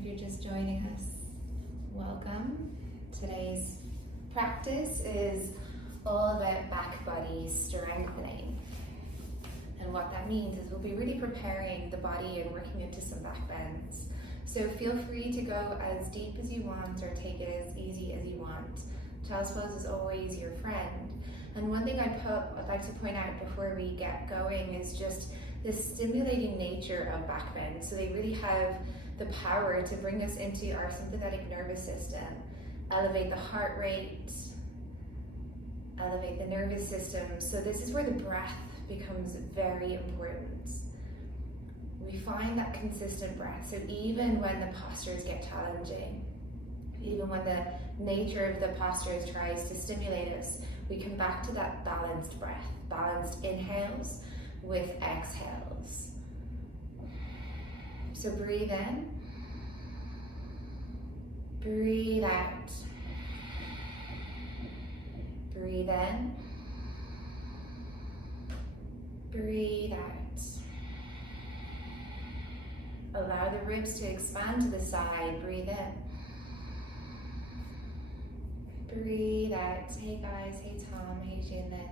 if you're just joining us, welcome. Today's practice is all about back body strengthening. And what that means is we'll be really preparing the body and working into some back bends. So feel free to go as deep as you want or take it as easy as you want. Child's pose is always your friend. And one thing I'd like to point out before we get going is just the stimulating nature of back bend. So they really have the power to bring us into our sympathetic nervous system, elevate the heart rate, elevate the nervous system. So this is where the breath becomes very important. We find that consistent breath. So even when the postures get challenging, even when the nature of the postures tries to stimulate us, we come back to that balanced breath, balanced inhales with exhales. So breathe in, breathe out, breathe in, breathe out. Allow the ribs to expand to the side, breathe in. Breathe out, hey guys, hey Tom, hey Jinlin.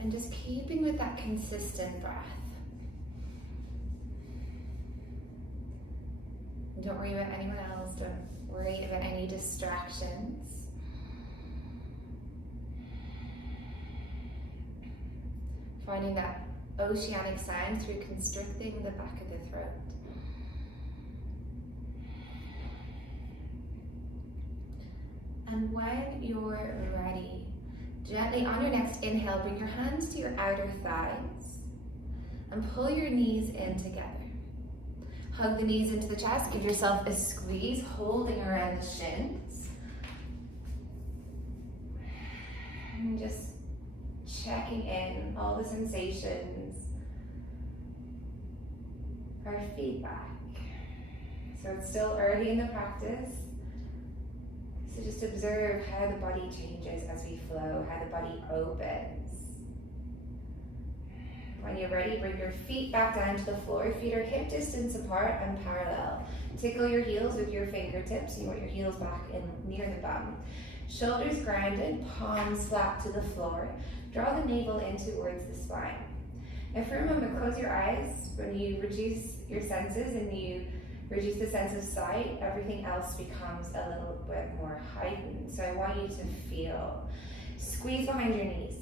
And just keeping with that consistent breath. Don't worry about anyone else, don't worry about any distractions. Finding that oceanic sound through constricting the back of the throat. And when you're ready, gently on your next inhale, bring your hands to your outer thighs and pull your knees in together. Hug the knees into the chest, give yourself a squeeze, holding around the shins. And just checking in all the sensations. Our feet back. So it's still early in the practice. So just observe how the body changes as we flow, how the body opens. When you're ready, bring your feet back down to the floor. Feet are hip distance apart and parallel. Tickle your heels with your fingertips. You want your heels back in near the bum. Shoulders grounded, palms flat to the floor. Draw the navel in towards the spine. Now for a moment, close your eyes. When you reduce your senses and you reduce the sense of sight, everything else becomes a little bit more heightened. So I want you to feel. Squeeze behind your knees.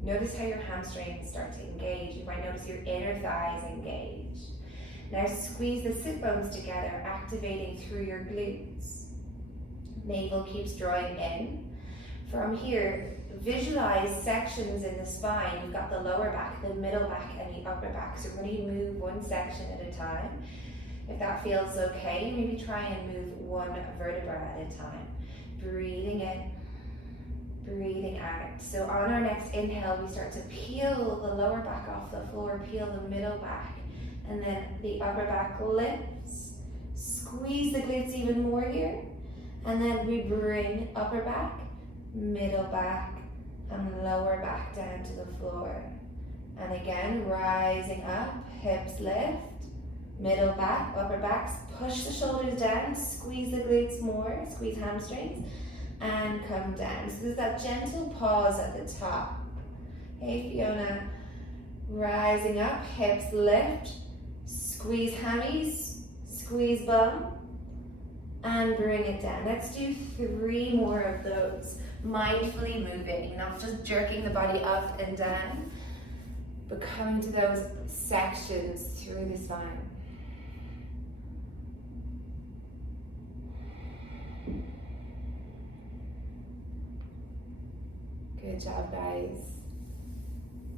Notice how your hamstrings start to engage. You might notice your inner thighs engage. Now squeeze the sit bones together, activating through your glutes. Navel keeps drawing in. From here, visualize sections in the spine. You've got the lower back, the middle back, and the upper back. So we're going to move one section at a time. If that feels okay, maybe try and move one vertebra at a time. Breathing in, breathing out. So on our next inhale, we start to peel the lower back off the floor, peel the middle back, and then the upper back lifts. Squeeze the glutes even more here. And then we bring upper back, middle back, and lower back down to the floor. And again, rising up, hips lift. Middle back, upper backs, push the shoulders down, squeeze the glutes more, squeeze hamstrings, and come down. So there's that gentle pause at the top. Hey Fiona, rising up, hips lift, squeeze hammies, squeeze bum, and bring it down. Let's do 3 more of those. Mindfully moving, not just jerking the body up and down, but coming to those sections through the spine. Good job, guys.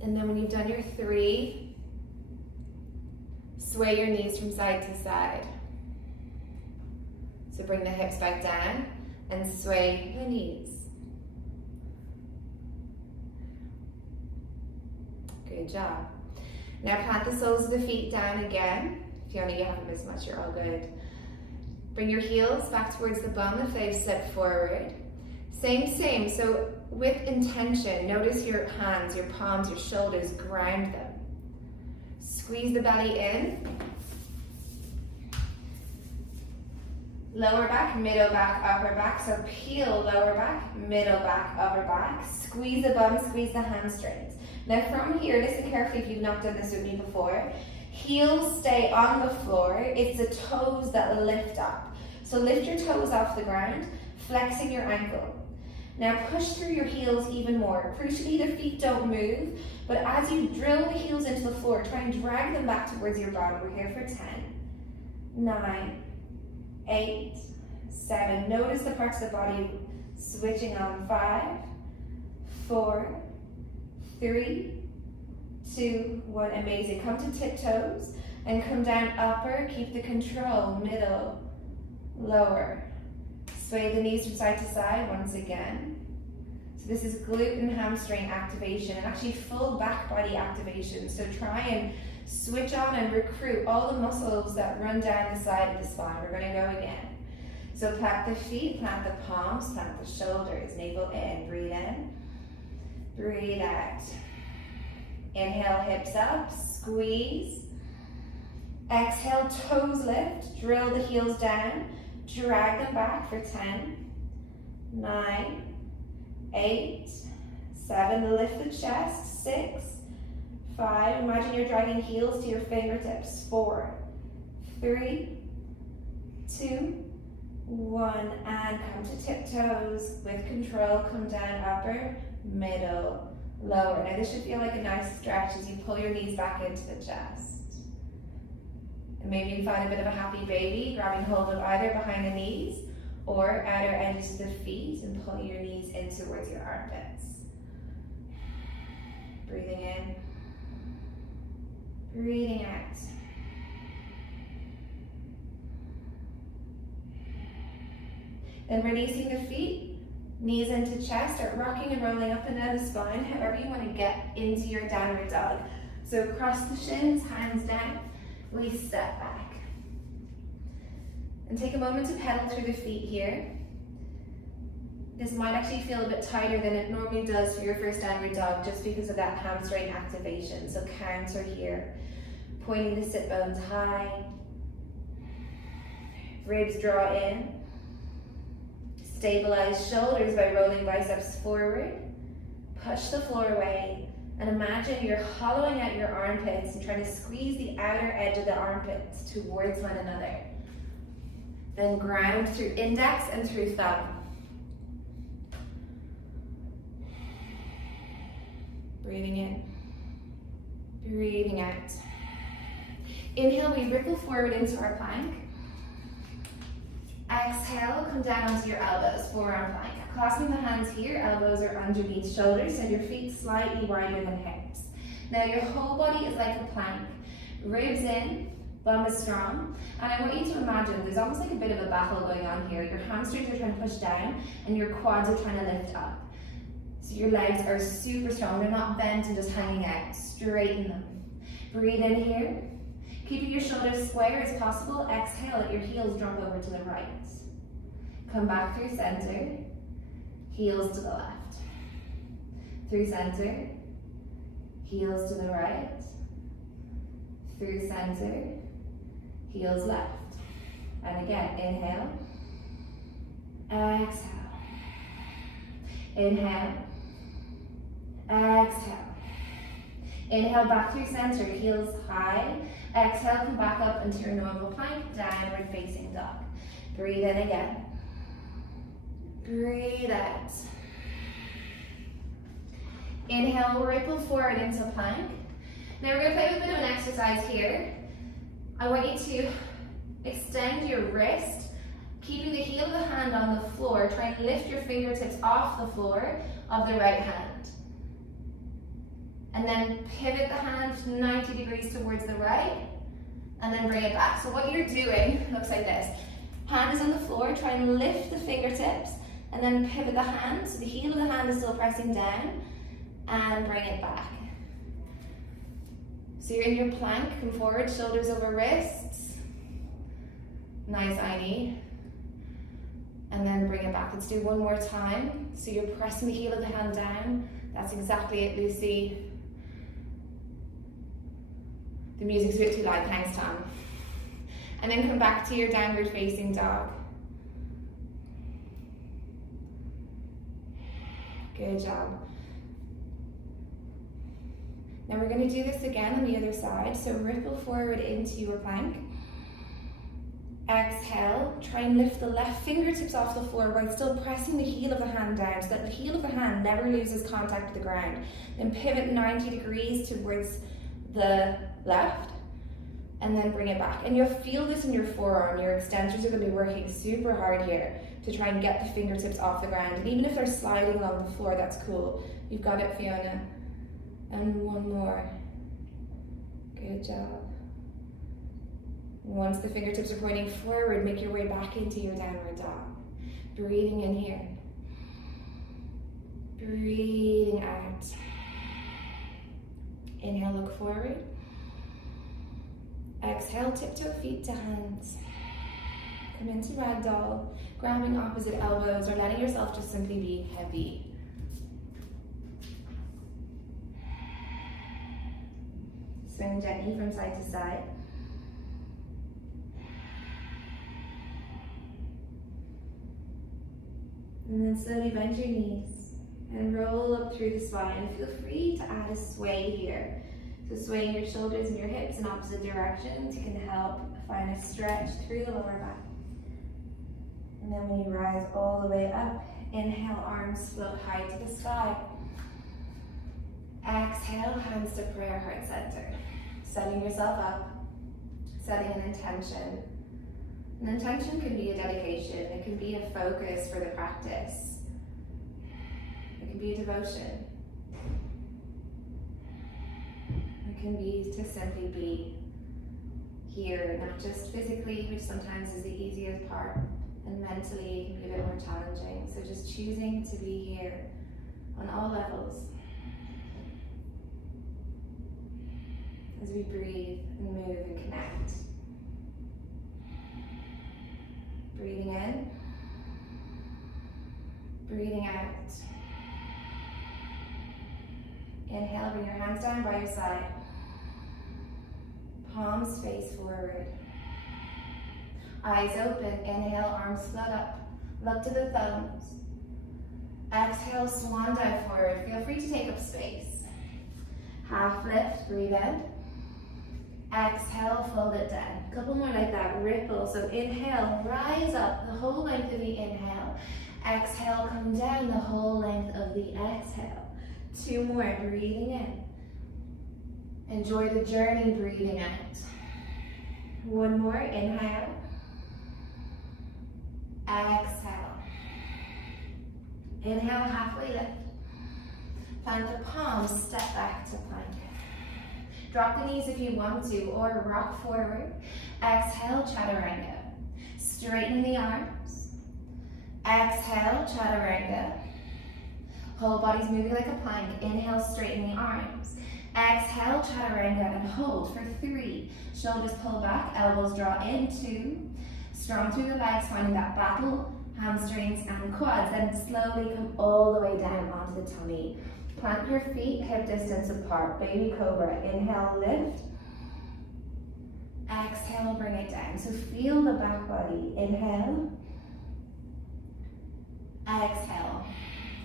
And then when you've done your 3, sway your knees from side to side. So bring the hips back down and sway the knees. Good job. Now plant the soles of the feet down again. Fiona, you haven't missed much, you're all good. Bring your heels back towards the bum if they've stepped forward. Same. So with intention, notice your hands, your palms, your shoulders, ground them. Squeeze the belly in. Lower back, middle back, upper back. So peel lower back, middle back, upper back. Squeeze the bum, squeeze the hamstrings. Now from here, listen carefully if you've not done this with me before. Heels stay on the floor. It's the toes that lift up. So lift your toes off the ground, flexing your ankle. Now push through your heels even more. Crucially, the feet don't move, but as you drill the heels into the floor, try and drag them back towards your bottom. We're here for 10, 9, 8, 7. Notice the parts of the body switching on. 5, 4, 3, 2, 1. Amazing. Come to tiptoes and come down upper. Keep the control. Middle, lower. Sway the knees from side to side once again. So this is glute and hamstring activation and actually full back body activation. So try and switch on and recruit all the muscles that run down the side of the spine. We're going to go again. So plant the feet, plant the palms, plant the shoulders. Navel in, breathe in, breathe out. Inhale, hips up, squeeze. Exhale, toes lift, drill the heels down. Drag them back for 10, 9, 8, 7. Lift the chest. 6, 5. Imagine you're dragging heels to your fingertips. 4, 3, 2, 1. And come to tiptoes with control. Come down upper, middle, lower. Now this should feel like a nice stretch as you pull your knees back into the chest. And maybe you find a bit of a happy baby, grabbing hold of either behind the knees or outer edges of the feet and pulling your knees in towards your armpits. Breathing in, breathing out. Then releasing the feet, knees into chest, start rocking and rolling up and down the spine, however you want to get into your downward dog. So cross the shins, hands down. We step back. And take a moment to pedal through the feet here. This might actually feel a bit tighter than it normally does for your first downward dog just because of that hamstring activation. So counter here. Pointing the sit bones high. Ribs draw in. Stabilize shoulders by rolling biceps forward. Push the floor away. And imagine you're hollowing out your armpits and trying to squeeze the outer edge of the armpits towards one another. Then ground through index and through thumb. Breathing in, breathing out. Inhale, we ripple forward into our plank. Exhale, come down onto your elbows, forearm plank. Clasping the hands here, elbows are underneath shoulders, send your feet slightly wider than hips. Now your whole body is like a plank. Ribs in, bum is strong. And I want you to imagine there's almost like a bit of a battle going on here. Your hamstrings are trying to push down and your quads are trying to lift up. So your legs are super strong. They're not bent and just hanging out. Straighten them. Breathe in here. Keeping your shoulders square as possible. Exhale, let your heels drop over to the right. Come back through center. Heels to the left. Through center. Heels to the right. Through center. Heels left. And again, inhale. Exhale. Inhale. Exhale. Inhale back through center, heels high. Exhale, come back up into your normal plank, downward facing dog. Breathe in again. Breathe out. Inhale, ripple forward into plank. Now we're going to play with a bit of an exercise here. I want you to extend your wrist, keeping the heel of the hand on the floor. Try and lift your fingertips off the floor of the right hand. And then pivot the hand 90 degrees towards the right, and then bring it back. So what you're doing looks like this. Hand is on the floor, try and lift the fingertips, and then pivot the hand, so the heel of the hand is still pressing down, and bring it back. So you're in your plank, come forward, shoulders over wrists. Nice high knee. And then bring it back. Let's do one more time. So you're pressing the heel of the hand down. That's exactly it, Lucy. The music's a bit too loud, thanks Tom. And then come back to your downward facing dog. Good job. Now we're going to do this again on the other side. So ripple forward into your plank. Exhale, try and lift the left fingertips off the floor while still pressing the heel of the hand down so that the heel of the hand never loses contact with the ground. Then pivot 90 degrees towards the left and then bring it back. And you'll feel this in your forearm. Your extensors are going to be working super hard here to try and get the fingertips off the ground. And even if they're sliding along the floor, that's cool. You've got it, Fiona. And one more. Good job. Once the fingertips are pointing forward, make your way back into your downward dog. Breathing in here. Breathing out. Inhale, look forward. Exhale, tiptoe feet to hands. Come into ragdoll, grabbing opposite elbows or letting yourself just simply be heavy. Swing gently from side to side. And then slowly bend your knees and roll up through the spine. Feel free to add a sway here. So swaying your shoulders and your hips in opposite directions can help find a stretch through the lower back. And then when you rise all the way up, inhale, arms float high to the sky. Exhale, hands to prayer, heart center. Setting yourself up, setting an intention. An intention can be a dedication, it can be a focus for the practice. It can be a devotion. It can be to simply be here, not just physically, which sometimes is the easiest part, and mentally it can be a bit more challenging. So just choosing to be here on all levels. As we breathe and move and connect. Breathing in, breathing out. Inhale, bring your hands down by your side. Palms face forward. Eyes open, inhale, arms float up. Look to the thumbs. Exhale, swan dive forward. Feel free to take up space. Half lift, breathe in. Exhale, fold it down. A couple more like that, ripple. So inhale, rise up the whole length of the inhale. Exhale, come down the whole length of the exhale. Two more, breathing in. Enjoy the journey, breathing out. One more, inhale. Exhale. Inhale, halfway lift. Plant the palms, step back to plank. Drop the knees if you want to, or rock forward. Exhale, chaturanga. Straighten the arms. Exhale, chaturanga. Whole body's moving like a plank. Inhale, straighten the arms. Exhale, chaturanga, and hold for 3. Shoulders pull back, elbows draw in. 2. Strong through the legs, finding that battle, hamstrings and quads. Then slowly come all the way down onto the tummy. Plant your feet hip distance apart, baby cobra. Inhale, lift. Exhale, bring it down. So feel the back body. Inhale. Exhale.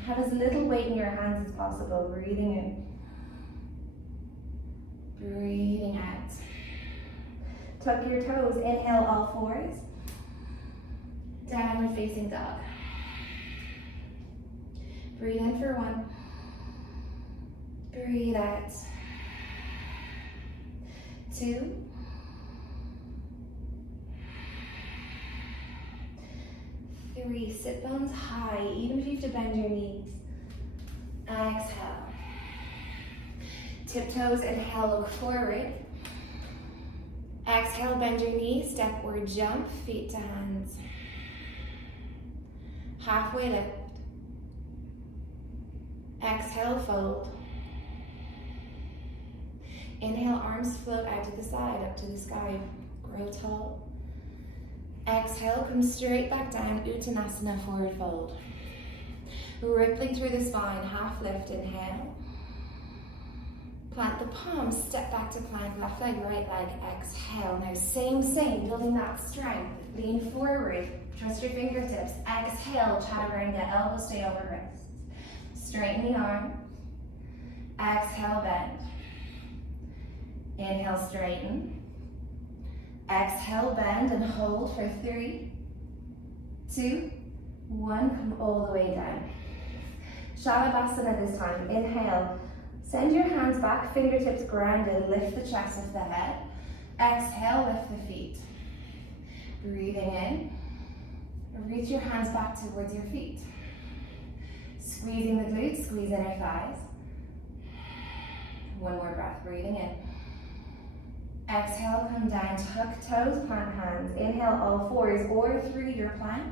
Have as little weight in your hands as possible. Breathing in. Breathing out. Tuck your toes. Inhale, all fours. Downward facing dog. Breathe in for 1. Breathe out. 2. 3. Sit bones high, even if you have to bend your knees. Exhale. Tiptoes, inhale, look forward. Exhale, bend your knees, step or jump, feet to hands. Halfway lift. Exhale, fold. Inhale, arms float out to the side, up to the sky. Grow tall. Exhale, come straight back down, Uttanasana, forward fold. Rippling through the spine, half lift, inhale. Plant the palms, step back to plank, left leg, right leg, exhale. Now same, building that strength. Lean forward, trust your fingertips. Exhale, chaturanga, elbows stay over wrists. Straighten the arm. Exhale, bend. Inhale, straighten. Exhale, bend and hold for 3, 2, 1. Come all the way down. Shalabhasana this time. Inhale. Send your hands back, fingertips grounded. Lift the chest off the head. Exhale, lift the feet. Breathing in. Reach your hands back towards your feet. Squeezing the glutes, squeeze inner thighs. One more breath, breathing in. Exhale, come down, tuck toes, plant hands. Inhale, all fours or through your plank.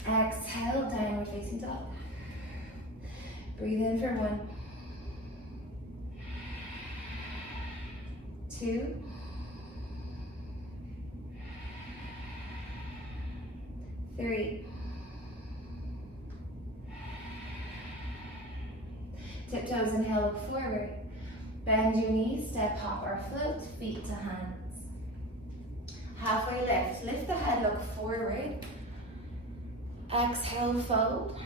Exhale, downward facing dog. Breathe in for 1, 2, 3. Tiptoes, inhale, look forward. Bend your knees, step, hop or float, feet to hands. Halfway lift, lift the head, look forward. Exhale, fold.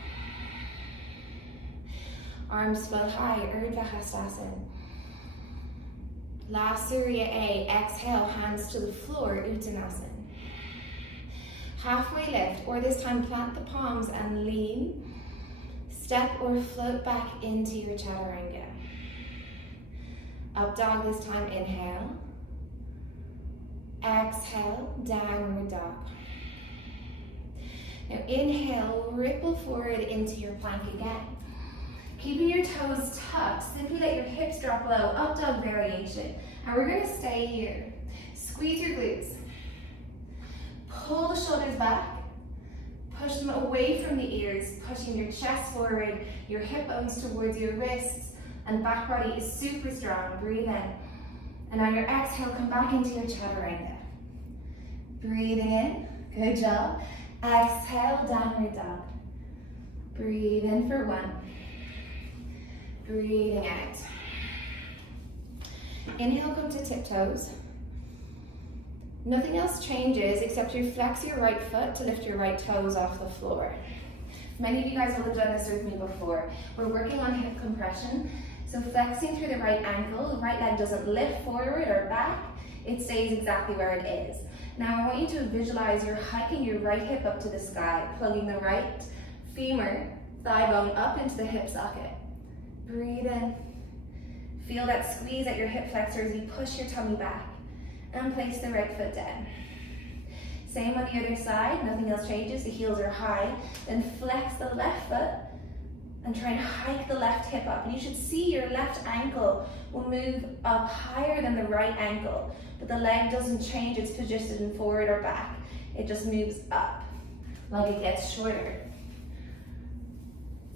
Arms float high, Urdhva Hastasana. Last Surya A, exhale, hands to the floor, Uttanasana. Halfway lift, or this time plant the palms and lean. Step or float back into your Chaturanga. Up dog this time, inhale. Exhale, downward dog. Now inhale, ripple forward into your plank again. Keeping your toes tucked, simply let your hips drop low, up dog variation. And we're gonna stay here. Squeeze your glutes. Pull the shoulders back. Push them away from the ears, pushing your chest forward, your hip bones towards your wrists, and back body is super strong. Breathe in. And on your exhale, come back into your Chaturanga. Breathing in, good job. Exhale, downward dog. Breathe in for 1. Breathing out. Inhale, come to tiptoes. Nothing else changes except you flex your right foot to lift your right toes off the floor. Many of you guys will have done this with me before. We're working on hip compression. So flexing through the right ankle, the right leg doesn't lift forward or back, it stays exactly where it is. Now I want you to visualize you're hiking your right hip up to the sky, plugging the right femur, thigh bone up into the hip socket. Breathe in. Feel that squeeze at your hip flexor as you push your tummy back. And place the right foot down. Same on the other side, nothing else changes, the heels are high. Then flex the left foot and try and hike the left hip up. And you should see your left ankle will move up higher than the right ankle, but the leg doesn't change its position forward or back. It just moves up, like it gets shorter.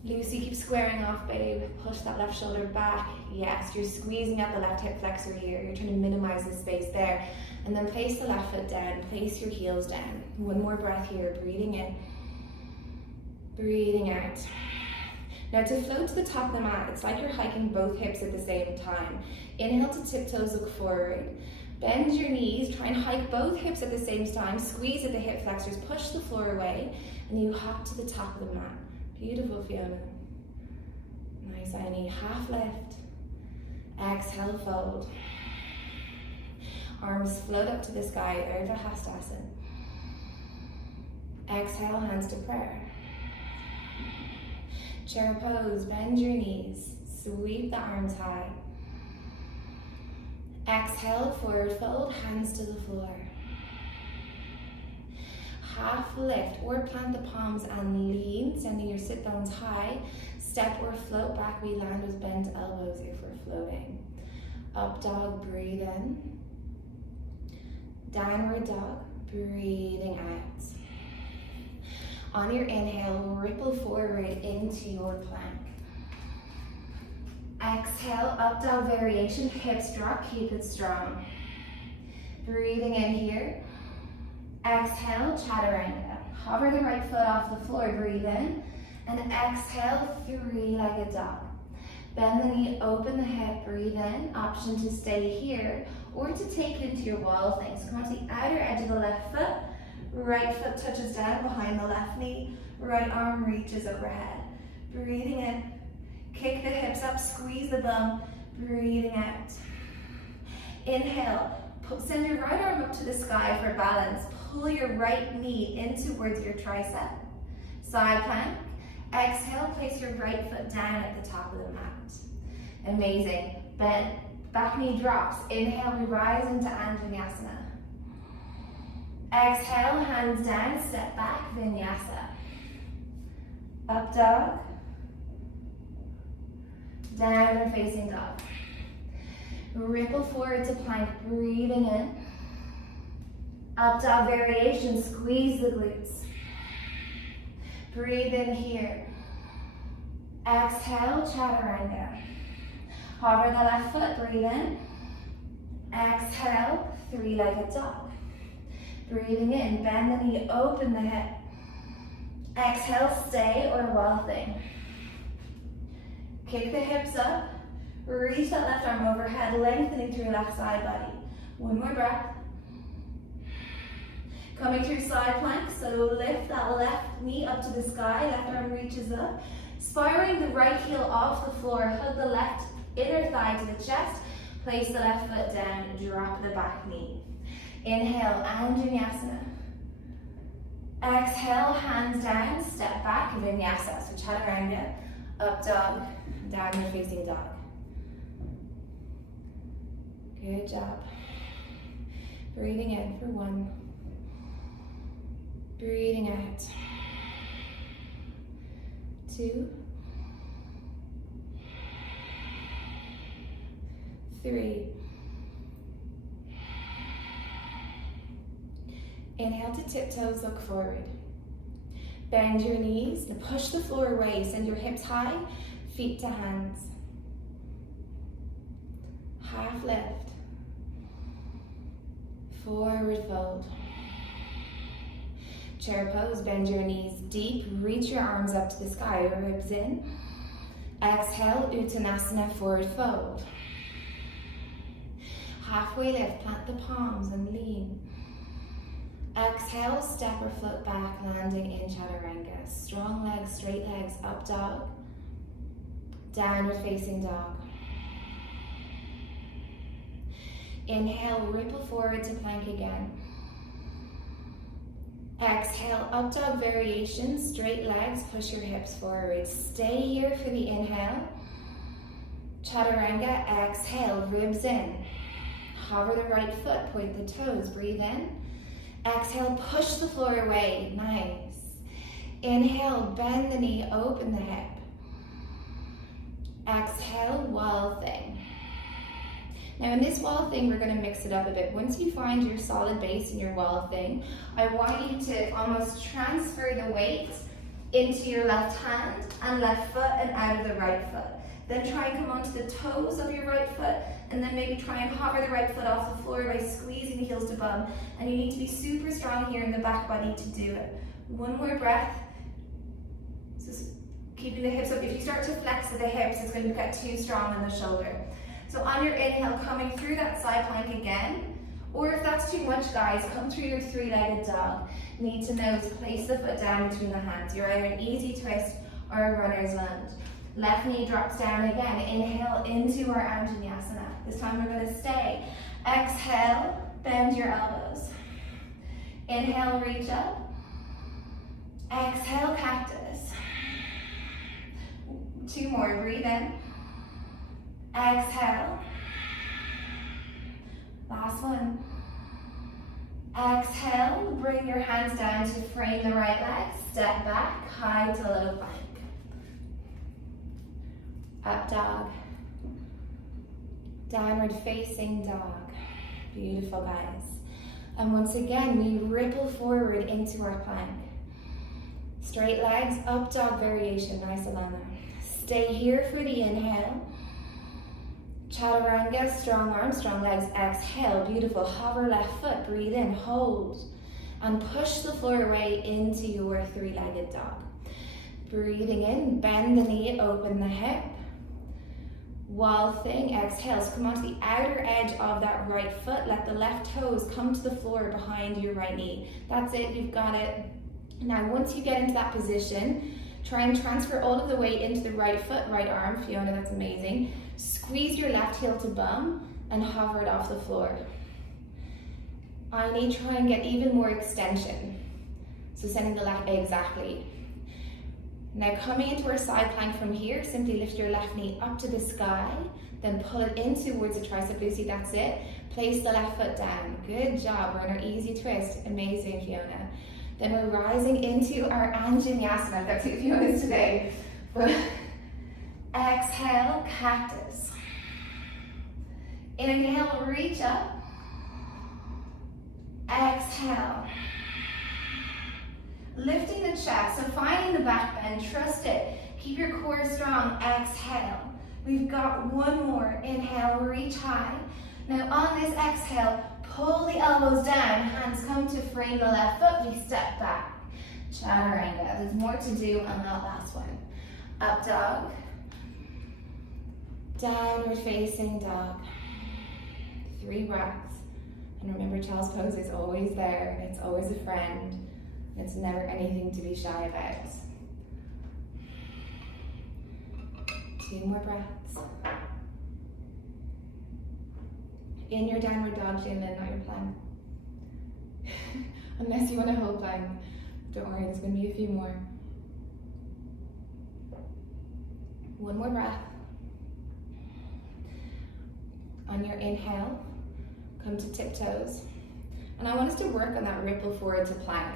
Lucy, keep squaring off, babe. Push that left shoulder back. Yes, you're squeezing at the left hip flexor here. You're trying to minimize the space there. And then place the left foot down. Place your heels down. One more breath here. Breathing in. Breathing out. Now to float to the top of the mat, it's like you're hiking both hips at the same time. Inhale to tiptoes, look forward. Bend your knees. Try and hike both hips at the same time. Squeeze at the hip flexors. Push the floor away. And you hop to the top of the mat. Beautiful, Fiona. Nice, Annie. Half lift. Exhale, fold. Arms float up to the sky, Urdhva Hastasana. Exhale, hands to prayer. Chair pose, bend your knees. Sweep the arms high. Exhale, forward fold, hands to the floor. Half lift or plant the palms and lean, sending your sit bones high. Step or float back, we land with bent elbows if we're floating. Up dog, breathe in. Downward dog, breathing out. On your inhale, ripple forward into your plank. Exhale, up dog variation, hips drop, keep it strong. Breathing in here. Exhale, Chaturanga. Hover the right foot off the floor, breathe in. And exhale, three-legged dog. Bend the knee, open the hip, breathe in. Option to stay here or to take it into your wall thing. So come on to the outer edge of the left foot. Right foot touches down behind the left knee. Right arm reaches overhead. breathing in. Kick the hips up, squeeze the bum, breathing out. Inhale, send your right arm up to the sky for balance. Pull your right knee in towards your tricep. Side plank. Exhale, place your right foot down at the top of the mat. Amazing. Bend, back knee drops. Inhale, we rise into Anjaneyasana. Exhale, hands down, step back, Vinyasa. Up dog. Downward facing dog. Ripple forward to plank, breathing in. Up dog variation, squeeze the glutes. Breathe in here. Exhale, chaturanga. Hover the left foot, breathe in. Exhale, three-legged dog. Breathing in, bend the knee, open the hip. Exhale, stay or wall thing. Kick the hips up, reach that left arm overhead, lengthening through left side body. One more breath. Coming through side plank, so lift that left knee up to the sky, left arm reaches up. Spiraling the right heel off the floor, hug the left inner thigh to the chest, place the left foot down, drop the back knee. Inhale, Anjaneyasana. Exhale, hands down, step back, Vinyasa. So chaturanga, up dog, downward facing dog. Good job. Breathing in for 1. Breathing out. 2. 3. Inhale to tiptoes, look forward. Bend your knees and push the floor away. Send your hips high, feet to hands. Half lift. Forward fold. Chair pose, bend your knees deep, reach your arms up to the sky, ribs in. Exhale, Uttanasana, forward fold. Halfway lift, plant the palms and lean. Exhale, step or float back, landing in chaturanga. Strong legs, straight legs, up dog. Downward facing dog. Inhale, ripple forward to plank again. Exhale, up dog variation, straight legs, push your hips forward. Stay here for the inhale. Chaturanga, exhale, ribs in. Hover the right foot, point the toes, breathe in. Exhale, push the floor away, nice. Inhale, bend the knee, open the hip. Exhale, wall thing. Now in this wall thing, we're going to mix it up a bit. Once you find your solid base in your wall thing, I want you to almost transfer the weight into your left hand and left foot and out of the right foot. Then try and come onto the toes of your right foot, and then maybe try and hover the right foot off the floor by squeezing the heels to bum. And you need to be super strong here in the back body to do it. One more breath. Just keeping the hips up. If you start to flex the hips, it's going to get too strong in the shoulder. So on your inhale, coming through that side plank again, or if that's too much, guys, come through your three-legged dog. Need to know to place the foot down between the hands. You're either an easy twist or a runner's lunge. Left knee drops down again. Inhale into our Anjaneyasana. This time we're going to stay. Exhale, bend your elbows. Inhale, reach up. Exhale, cactus. 2 more, breathe in. Exhale. Last one. Exhale, bring your hands down to frame the right leg. Step back, high to low plank. Up dog. Downward facing dog. Beautiful, guys. And once again, we ripple forward into our plank. Straight legs, up dog variation, nice Alana. Stay here for the inhale. Chaturanga, strong arms, strong legs, exhale, beautiful. Hover left foot, breathe in, hold. And push the floor away into your three-legged dog. Breathing in, bend the knee, open the hip. Wall thing, exhale. So come onto the outer edge of that right foot. Let the left toes come to the floor behind your right knee. That's it, you've got it. Now, once you get into that position, Try and transfer all of the weight into the right foot, right arm. Fiona, that's amazing. Squeeze your left heel to bum and hover it off the floor. I need to try and get even more extension. So sending the left, exactly. Now coming into our side plank from here, simply lift your left knee up to the sky, then pull it in towards the tricep Lucy, that's it. Place the left foot down. Good job, we're in our easy twist. Amazing, Fiona. Then we're rising into our Anjaneyasana. I've got 2 Fionas today. Exhale, cactus. Inhale, reach up. Exhale. Lifting the chest, so finding the back bend, trust it. Keep your core strong, exhale. We've got one more, inhale, reach high. Now on this exhale, pull the elbows down, hands come to frame the left foot, we step back. Chaturanga, there's more to do on that last one. Up dog. Downward facing dog. 3 breaths. And remember, child's pose is always there, it's always a friend. It's never anything to be shy about. 2 more breaths. In your downward dog, Shinlin, not your plank. Unless you want a whole plank. Don't worry, there's going to be a few more. 1 more breath. On your inhale, come to tiptoes. And I want us to work on that ripple forward to plank.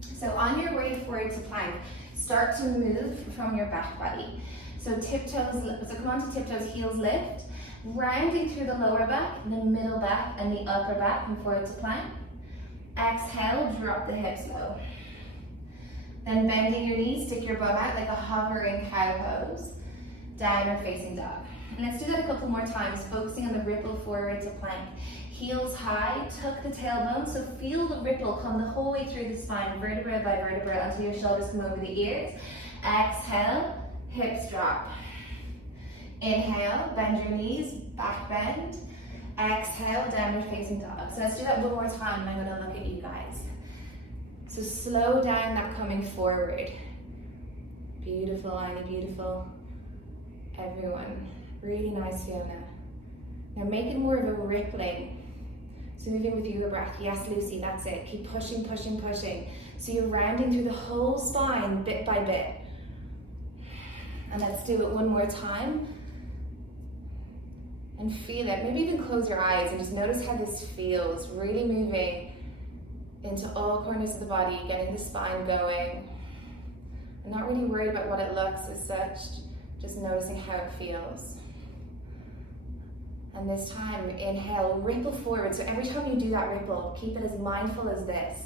So on your way forward to plank, start to move from your back body. So come on to tiptoes, heels lift, rounding through the lower back, the middle back, and the upper back, and forward to plank. Exhale, drop the hips low. Then bending your knees, stick your bum out like a hovering cow pose. Downward facing dog. And let's do that a couple more times, focusing on the ripple forward to plank. Heels high, tuck the tailbone, so feel the ripple come the whole way through the spine, vertebra by vertebra, until your shoulders come over the ears. Exhale, hips drop. Inhale, bend your knees, back bend. Exhale, downward facing dog. So let's do that one more time, and I'm going to look at you guys. So slow down that coming forward. Beautiful, Annie, beautiful. Everyone, really nice, Fiona. Now make it more of a rippling. So moving with your breath. Yes, Lucy, that's it. Keep pushing, pushing, pushing. So you're rounding through the whole spine bit by bit. And let's do it one more time. And feel it. Maybe even close your eyes and just notice how this feels. Really moving into all corners of the body, getting the spine going. I'm not really worried about what it looks as such, just noticing how it feels. And this time, inhale, ripple forward. So every time you do that ripple, keep it as mindful as this.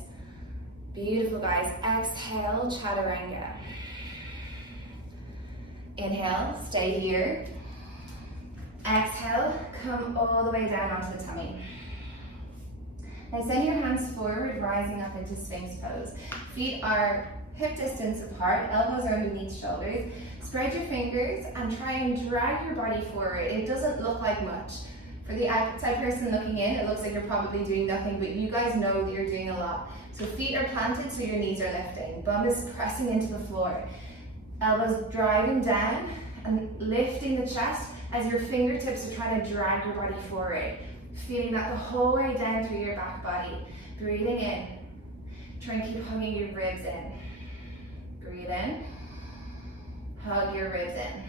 Beautiful, guys. Exhale, chaturanga. Inhale, stay here. Exhale, come all the way down onto the tummy. Now send your hands forward, rising up into Sphinx pose. Feet are hip distance apart, elbows are underneath shoulders. Spread your fingers and try and drag your body forward. It doesn't look like much. For the outside person looking in, it looks like you're probably doing nothing, but you guys know that you're doing a lot. So feet are planted so your knees are lifting. Bum is pressing into the floor. Elbows driving down and lifting the chest as your fingertips are trying to drag your body forward. Feeling that the whole way down through your back body. Breathing in. Try and keep hugging your ribs in. Breathe in. Hug your ribs in.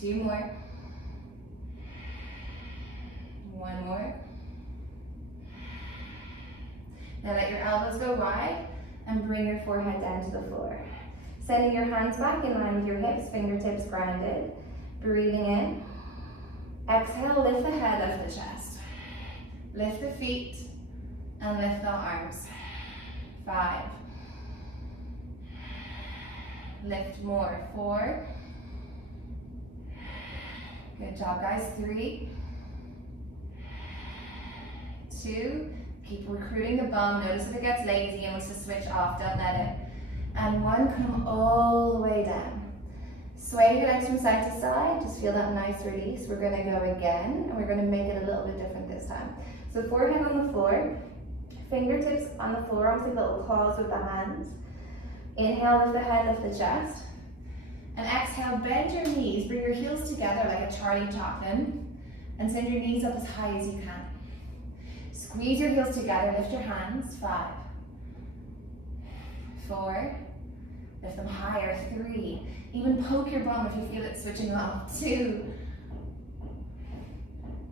2 more. 1 more. Now let your elbows go wide and bring your forehead down to the floor. Sending your hands back in line with your hips, fingertips grounded. Breathing in. Exhale, lift the head, lift the chest. Lift the feet and lift the arms. 5. Lift more. 4. Good job, guys. 3. 2. Keep recruiting the bum. Notice if it gets lazy and wants to switch off, don't let it. And 1, come all the way down. Sway your legs from side to side. Just feel that nice release. We're going to go again, and we're going to make it a little bit different this time. So forehead on the floor, fingertips on the floor, almost like little claws with the hands. Inhale, lift the head, lift the chest. And exhale, bend your knees, bring your heels together like a Charlie Chaplin, and send your knees up as high as you can. Squeeze your heels together, lift your hands, 5, 4, lift them higher, 3, even poke your bum if you feel it switching up, 2,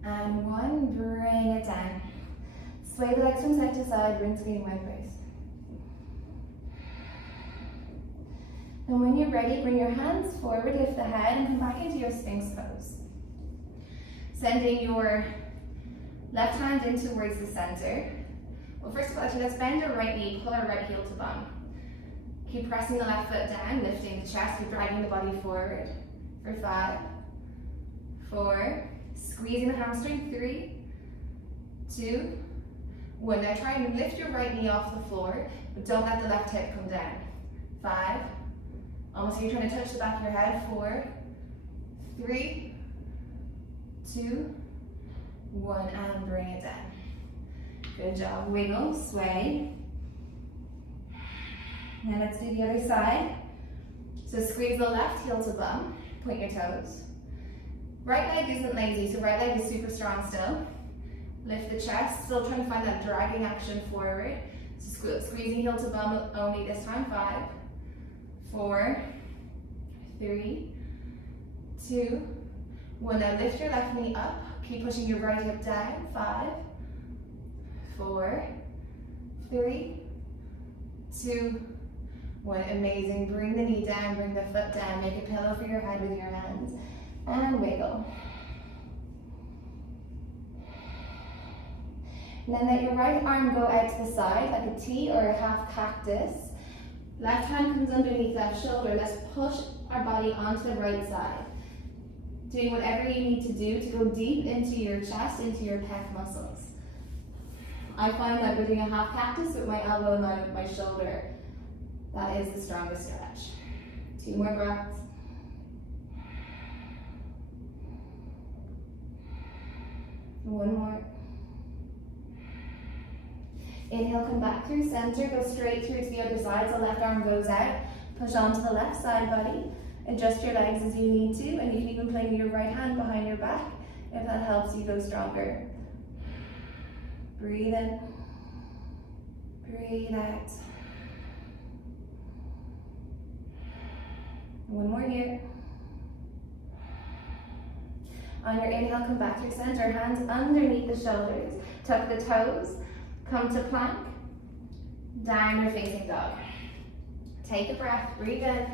and 1, bring it down. Sway the legs from side to side, rinse, clean, wet face. And when you're ready, bring your hands forward, lift the head, and come back into your Sphinx pose. Sending your left hand in towards the center. Well, first of all, actually, let's bend our right knee, pull our right heel to bum. Keep pressing the left foot down, lifting the chest, keep dragging the body forward. For 5, 4, squeezing the hamstring, 3, 2, 1. Now try and lift your right knee off the floor, but don't let the left hip come down. 5, almost like you're trying to touch the back of your head. 4, 3, 2, 1, and bring it down. Good job. Wiggle, sway. Now let's do the other side. So squeeze the left heel to bum, point your toes. Right leg isn't lazy, so right leg is super strong still. Lift the chest, still trying to find that dragging action forward. So squeezing heel to bum only this time. 5, 4, 3, 2, 1. Now lift your left knee up. Keep pushing your right hip down. 5, 4, 3, 2, 1. Amazing. Bring the knee down, bring the foot down. Make a pillow for your head with your hands. And wiggle. And then let your right arm go out to the side like a T or a half cactus. Left hand comes underneath left shoulder. Let's push our body onto the right side. Doing whatever you need to do to go deep into your chest, into your pec muscles. I find that we're doing a half cactus with my elbow and my shoulder. That is the strongest stretch. 2 more breaths. One more. Inhale, come back through center, go straight through to the other side, so left arm goes out. Push onto the left side, buddy. Adjust your legs as you need to, and you can even play with your right hand behind your back if that helps you go stronger. Breathe in. Breathe out. One more here. On your inhale, come back through center, hands underneath the shoulders. Tuck the toes, come to plank, downward facing dog. Take a breath, breathe in.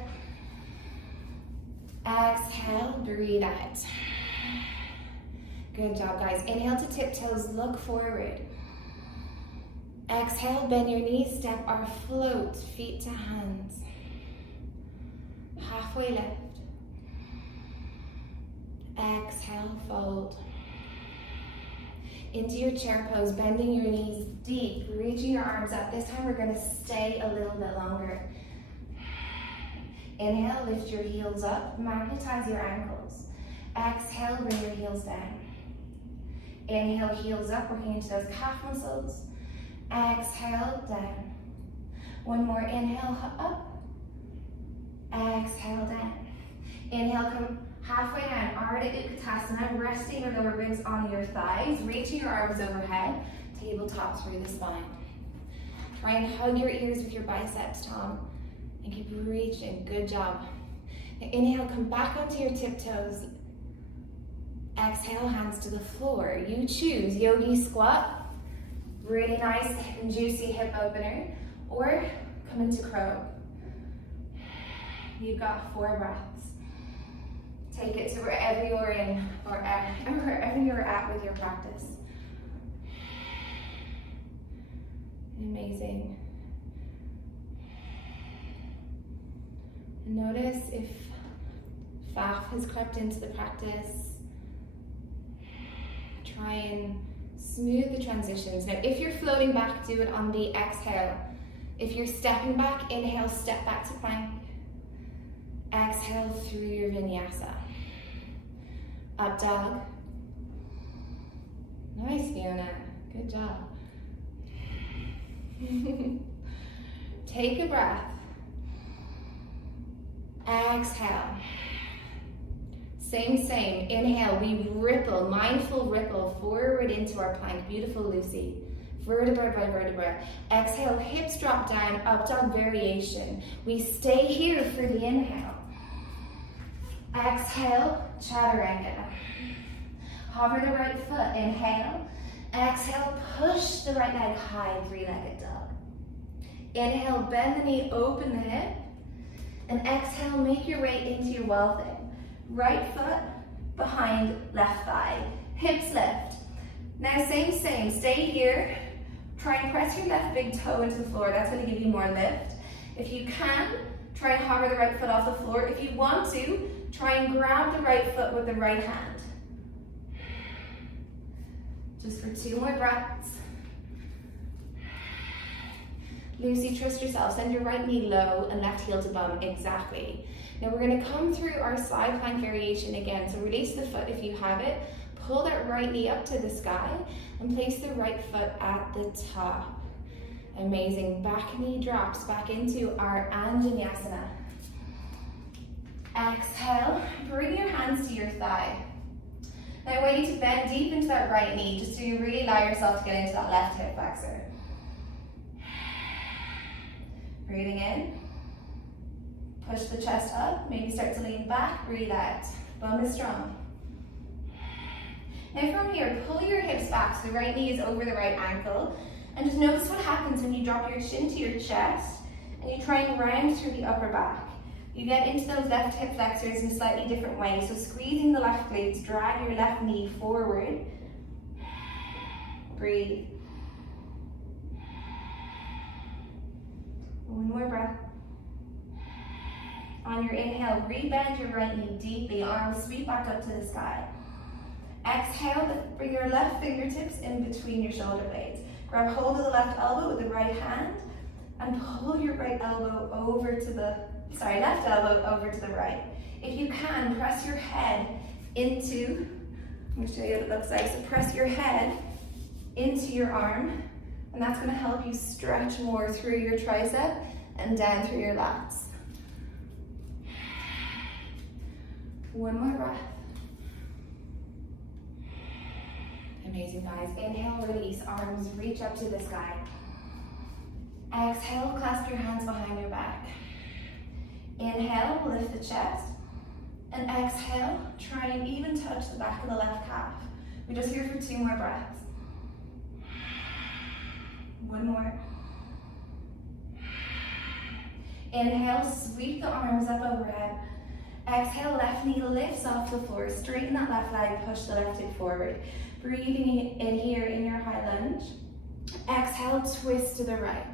Exhale, breathe out. Good job, guys. Inhale to tiptoes, look forward. Exhale, bend your knees, step or float, feet to hands. Halfway lift. Exhale, fold. Into your chair pose, bending your knees deep, reaching your arms up. This time we're going to stay a little bit longer. Inhale, lift your heels up, magnetize your ankles. Exhale, bring your heels down. Inhale, heels up, working into those calf muscles. Exhale, down. One more, inhale, up. Exhale, down. Inhale, come halfway down, Ardha Utkatasana, resting your lower ribs on your thighs, reaching your arms overhead, tabletop through the spine. Try and hug your ears with your biceps, Tom, and keep reaching, good job. Now inhale, come back onto your tiptoes. Exhale, hands to the floor. You choose, yogi squat, really nice and juicy hip opener, or come into crow. You've got 4 breaths. Take it to wherever you're in, or wherever you're at with your practice. Amazing. Notice if FAF has crept into the practice. Try and smooth the transitions. Now, if you're floating back, do it on the exhale. If you're stepping back, inhale, step back to plank. Exhale through your vinyasa. Up dog. Nice, Fiona. Good job. Take a breath. Exhale. Same. Inhale, we ripple, mindful ripple forward into our plank. Beautiful, Lucy. Vertebra by vertebra. Exhale, hips drop down, up dog variation. We stay here for the inhale. Exhale, chaturanga. Hover the right foot, inhale. Exhale, push the right leg high, three-legged dog. Inhale, bend the knee, open the hip. And exhale, make your way into your wall thing. Right foot behind left thigh. Hips lift. Now same, stay here. Try and press your left big toe into the floor. That's going to give you more lift. If you can, try and hover the right foot off the floor. If you want to, try and grab the right foot with the right hand. Just for 2 more breaths. Lucy, twist yourself. Send your right knee low and left heel to bum. Exactly. Now we're going to come through our side plank variation again. So release the foot if you have it. Pull that right knee up to the sky and place the right foot at the top. Amazing. Back knee drops back into our Anjaneyasana. Exhale. Bring your hands to your thigh. Now I want you to bend deep into that right knee just so you really allow yourself to get into that left hip flexor. Breathing in. Push the chest up. Maybe start to lean back. Breathe out. Bum is strong. Now from here, pull your hips back so the right knee is over the right ankle. And just notice what happens when you drop your chin to your chest and you try and round through the upper back. You get into those left hip flexors in a slightly different way. So squeezing the left glutes, drag your left knee forward. Breathe. One more breath. On your inhale, rebend your right knee deeply, arms sweep back up to the sky. Exhale, bring your left fingertips in between your shoulder blades. Grab hold of the left elbow with the right hand and pull your right elbow over to the, left elbow over to the right. If you can, press your head into, let me show you what it looks like. So press your head into your arm, and that's going to help you stretch more through your tricep and down through your lats. One more breath. Amazing, guys. Inhale, release, arms reach up to the sky. Exhale, clasp your hands behind your back. Inhale, lift the chest. And exhale, try and even touch the back of the left calf. We're just here for 2 more breaths. One more. Inhale, sweep the arms up overhead. Exhale, left knee lifts off the floor. Straighten that left leg, push the left hip forward. Breathing in here in your high lunge. Exhale, twist to the right.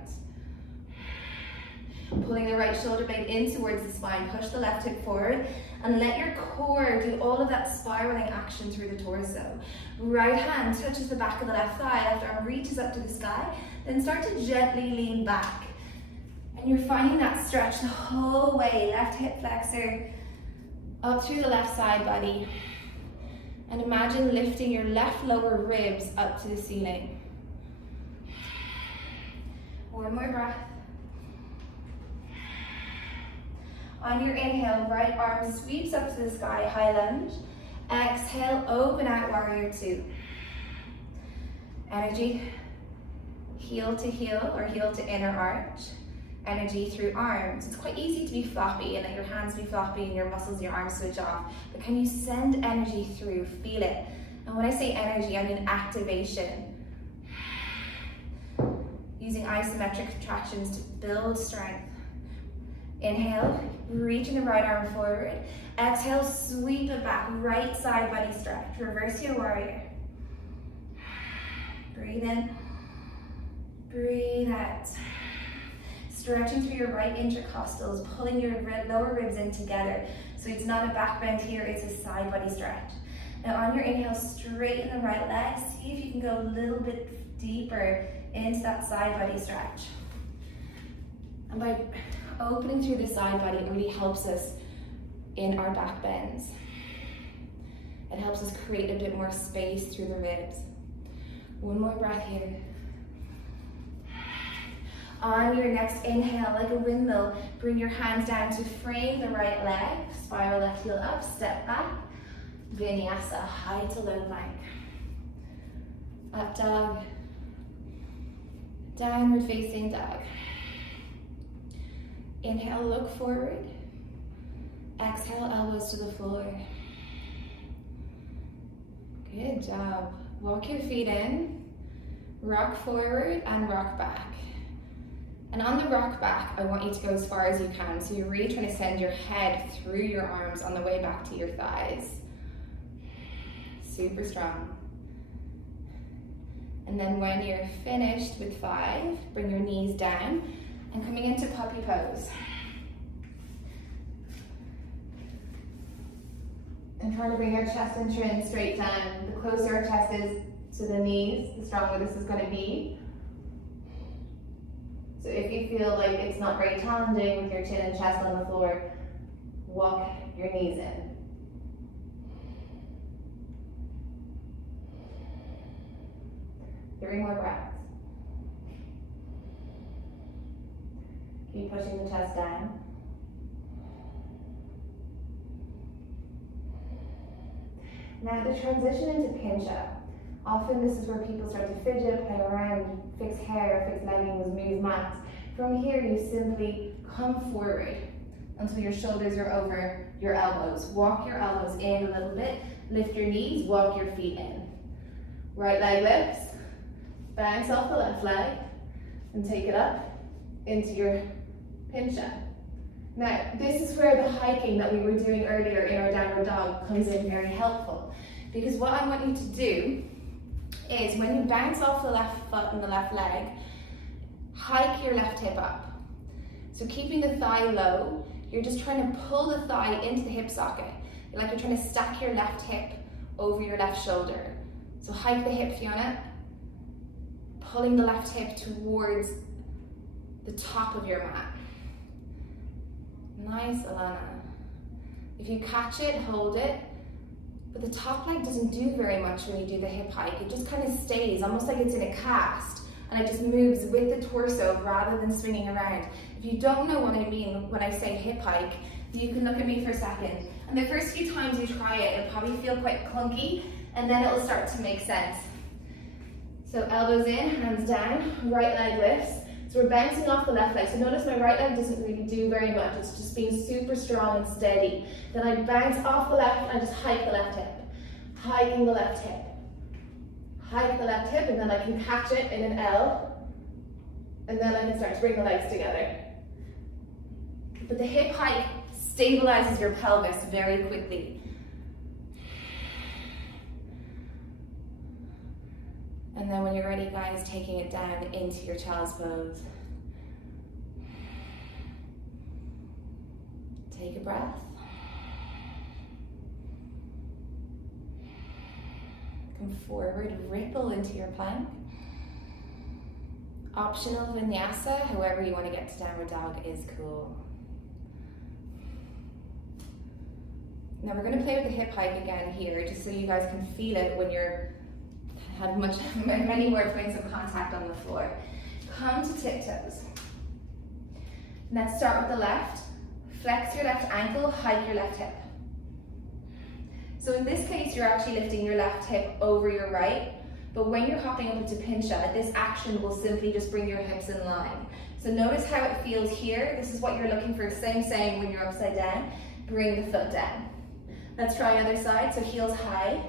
Pulling the right shoulder blade in towards the spine. Push the left hip forward and let your core do all of that spiraling action through the torso. Right hand touches the back of the left thigh. Left arm reaches up to the sky. Then start to gently lean back. And you're finding that stretch the whole way. Left hip flexor up through the left side body. And imagine lifting your left lower ribs up to the ceiling. One more breath. On your inhale, right arm sweeps up to the sky, high lunge. Exhale, open out, warrior 2. Energy, heel to heel or heel to inner arch. Energy through arms. It's quite easy to be floppy and let your hands be floppy and your muscles in your arms switch off. But can you send energy through? Feel it. And when I say energy, I mean activation. Using isometric contractions to build strength. Inhale, reaching the right arm forward. Exhale, sweep it back, right side body stretch. Reverse your warrior. Breathe in, breathe out. Stretching through your right intercostals, pulling your lower ribs in together. So it's not a back bend here, it's a side body stretch. Now on your inhale, straighten the right leg. See if you can go a little bit deeper into that side body stretch. And by opening through the side body, it really helps us in our back bends. It helps us create a bit more space through the ribs. One more breath here. On your next inhale, like a windmill, bring your hands down to frame the right leg, spiral left heel up, step back, vinyasa, high to low plank. Up dog, downward facing dog. Inhale, look forward. Exhale, elbows to the floor. Good job. Walk your feet in, rock forward and rock back. And on the rock back, I want you to go as far as you can. So you're really trying to send your head through your arms on the way back to your thighs. Super strong. And then when you're finished with 5, bring your knees down and coming into puppy pose. And trying to bring our chest and chin straight down. The closer our chest is to the knees, the stronger this is going to be. So if you feel like it's not very challenging with your chin and chest on the floor, walk your knees in. Three more breaths. Keep pushing the chest down. Now the transition into pincha. Often this is where people start to fidget, play around, fix hair, fix leggings, move mats. From here you simply come forward until your shoulders are over your elbows. Walk your elbows in a little bit, lift your knees, walk your feet in. Right leg lifts, bounce off the left leg, and take it up into your pincha. Now this is where the hiking that we were doing earlier in our downward dog comes in very helpful. Because what I want you to do is when you bounce off the left foot and the left leg, hike your left hip up. So keeping the thigh low, you're just trying to pull the thigh into the hip socket. Like you're trying to stack your left hip over your left shoulder. So hike the hip, Fiona, pulling the left hip towards the top of your mat. Nice, Alana. If you catch it, hold it. But the top leg doesn't do very much when you do the hip hike. It just kind of stays, almost like it's in a cast, and it just moves with the torso rather than swinging around. If you don't know what I mean when I say hip hike, you can look at me for a second. And the first few times you try it, it'll probably feel quite clunky, and then it'll start to make sense. So elbows in, hands down, right leg lifts. So we're bouncing off the left leg. So notice my right leg doesn't really do very much. It's just being super strong and steady. Then I bounce off the left and I just hike the left hip. Hiking the left hip. Hike the left hip, and then I can catch it in an L. And then I can start to bring the legs together. But the hip hike stabilizes your pelvis very quickly. And then when you're ready, guys, taking it down into your child's pose. Take a breath. Come forward, ripple into your plank. Optional vinyasa, however you want to get to downward dog is cool. Now we're going to play with the hip hike again here, just so you guys can feel it when you're have many more points of contact on the floor. Come to tiptoes. Let's start with the left. Flex your left ankle, hike your left hip. So in this case, you're actually lifting your left hip over your right, but when you're hopping up into pincha, this action will simply just bring your hips in line. So notice how it feels here. This is what you're looking for, same when you're upside down. Bring the foot down. Let's try other side, so heels high.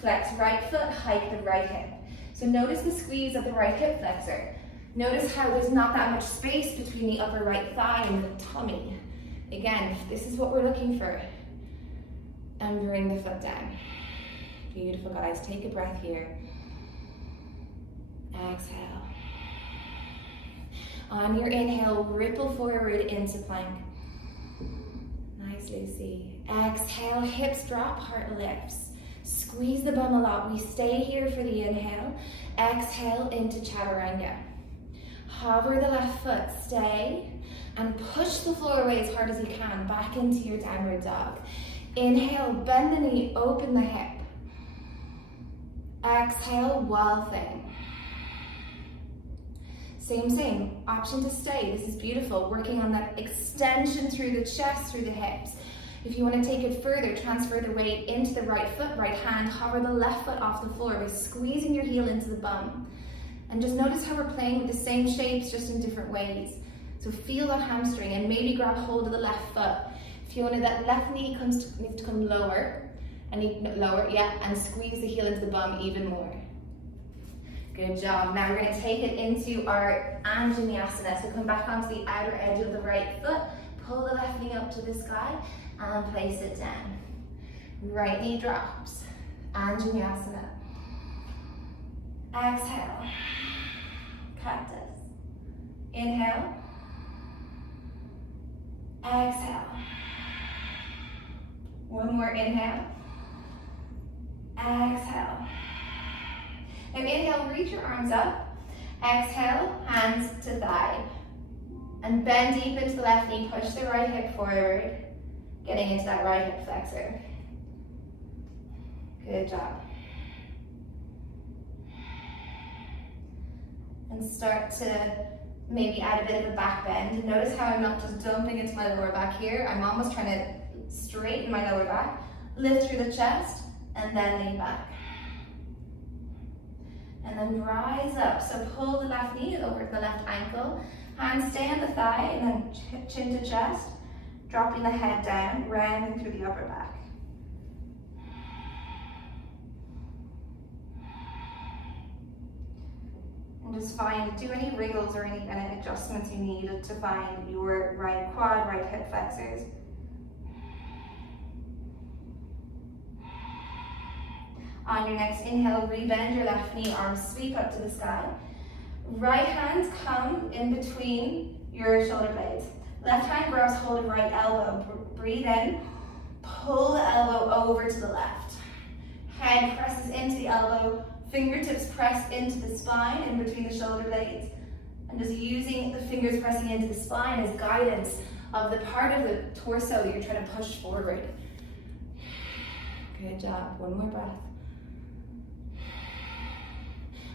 Flex right foot, hike the right hip. So notice the squeeze of the right hip flexor. Notice how there's not that much space between the upper right thigh and the tummy. Again, this is what we're looking for. And bring the foot down. Beautiful, guys. Take a breath here. Exhale. On your inhale, ripple forward into plank. Nice, Lucy. Exhale, hips drop, heart lifts. Squeeze the bum a lot. We stay here for the inhale. Exhale into chaturanga. Hover the left foot, stay, and push the floor away as hard as you can, back into your downward dog. Inhale, bend the knee, open the hip. Exhale, wall thing. Same, option to stay. This is beautiful, working on that extension through the chest, through the hips. If you want to take it further, transfer the weight into the right foot, right hand, hover the left foot off the floor by squeezing your heel into the bum. And just notice how we're playing with the same shapes, just in different ways. So feel that hamstring and maybe grab hold of the left foot. If you want that left knee needs to come lower, and squeeze the heel into the bum even more. Good job. Now we're going to take it into our Anjaneyasana. So come back onto the outer edge of the right foot, pull the left knee up to the sky, and place it down. Right knee drops. Anjaneyasana. Exhale. Cactus. Inhale. Exhale. One more inhale. Exhale. Now inhale, reach your arms up. Exhale, hands to thigh. And bend deep into the left knee, push the right hip forward, getting into that right hip flexor. Good job. And start to maybe add a bit of a back bend. Notice how I'm not just dumping into my lower back here. I'm almost trying to straighten my lower back. Lift through the chest, and then lean back. And then rise up. So pull the left knee over the left ankle. Hands stay on the thigh, and then chin to chest. Dropping the head down, rounding through the upper back. And just do any wriggles or any kind of adjustments you need to find your right quad, right hip flexors. On your next inhale, rebend your left knee, arms sweep up to the sky. Right hand come in between your shoulder blades. Left hand grabs hold of right elbow. Breathe in, pull the elbow over to the left. Head presses into the elbow, fingertips press into the spine in between the shoulder blades. And just using the fingers pressing into the spine as guidance of the part of the torso you're trying to push forward. Good job, one more breath.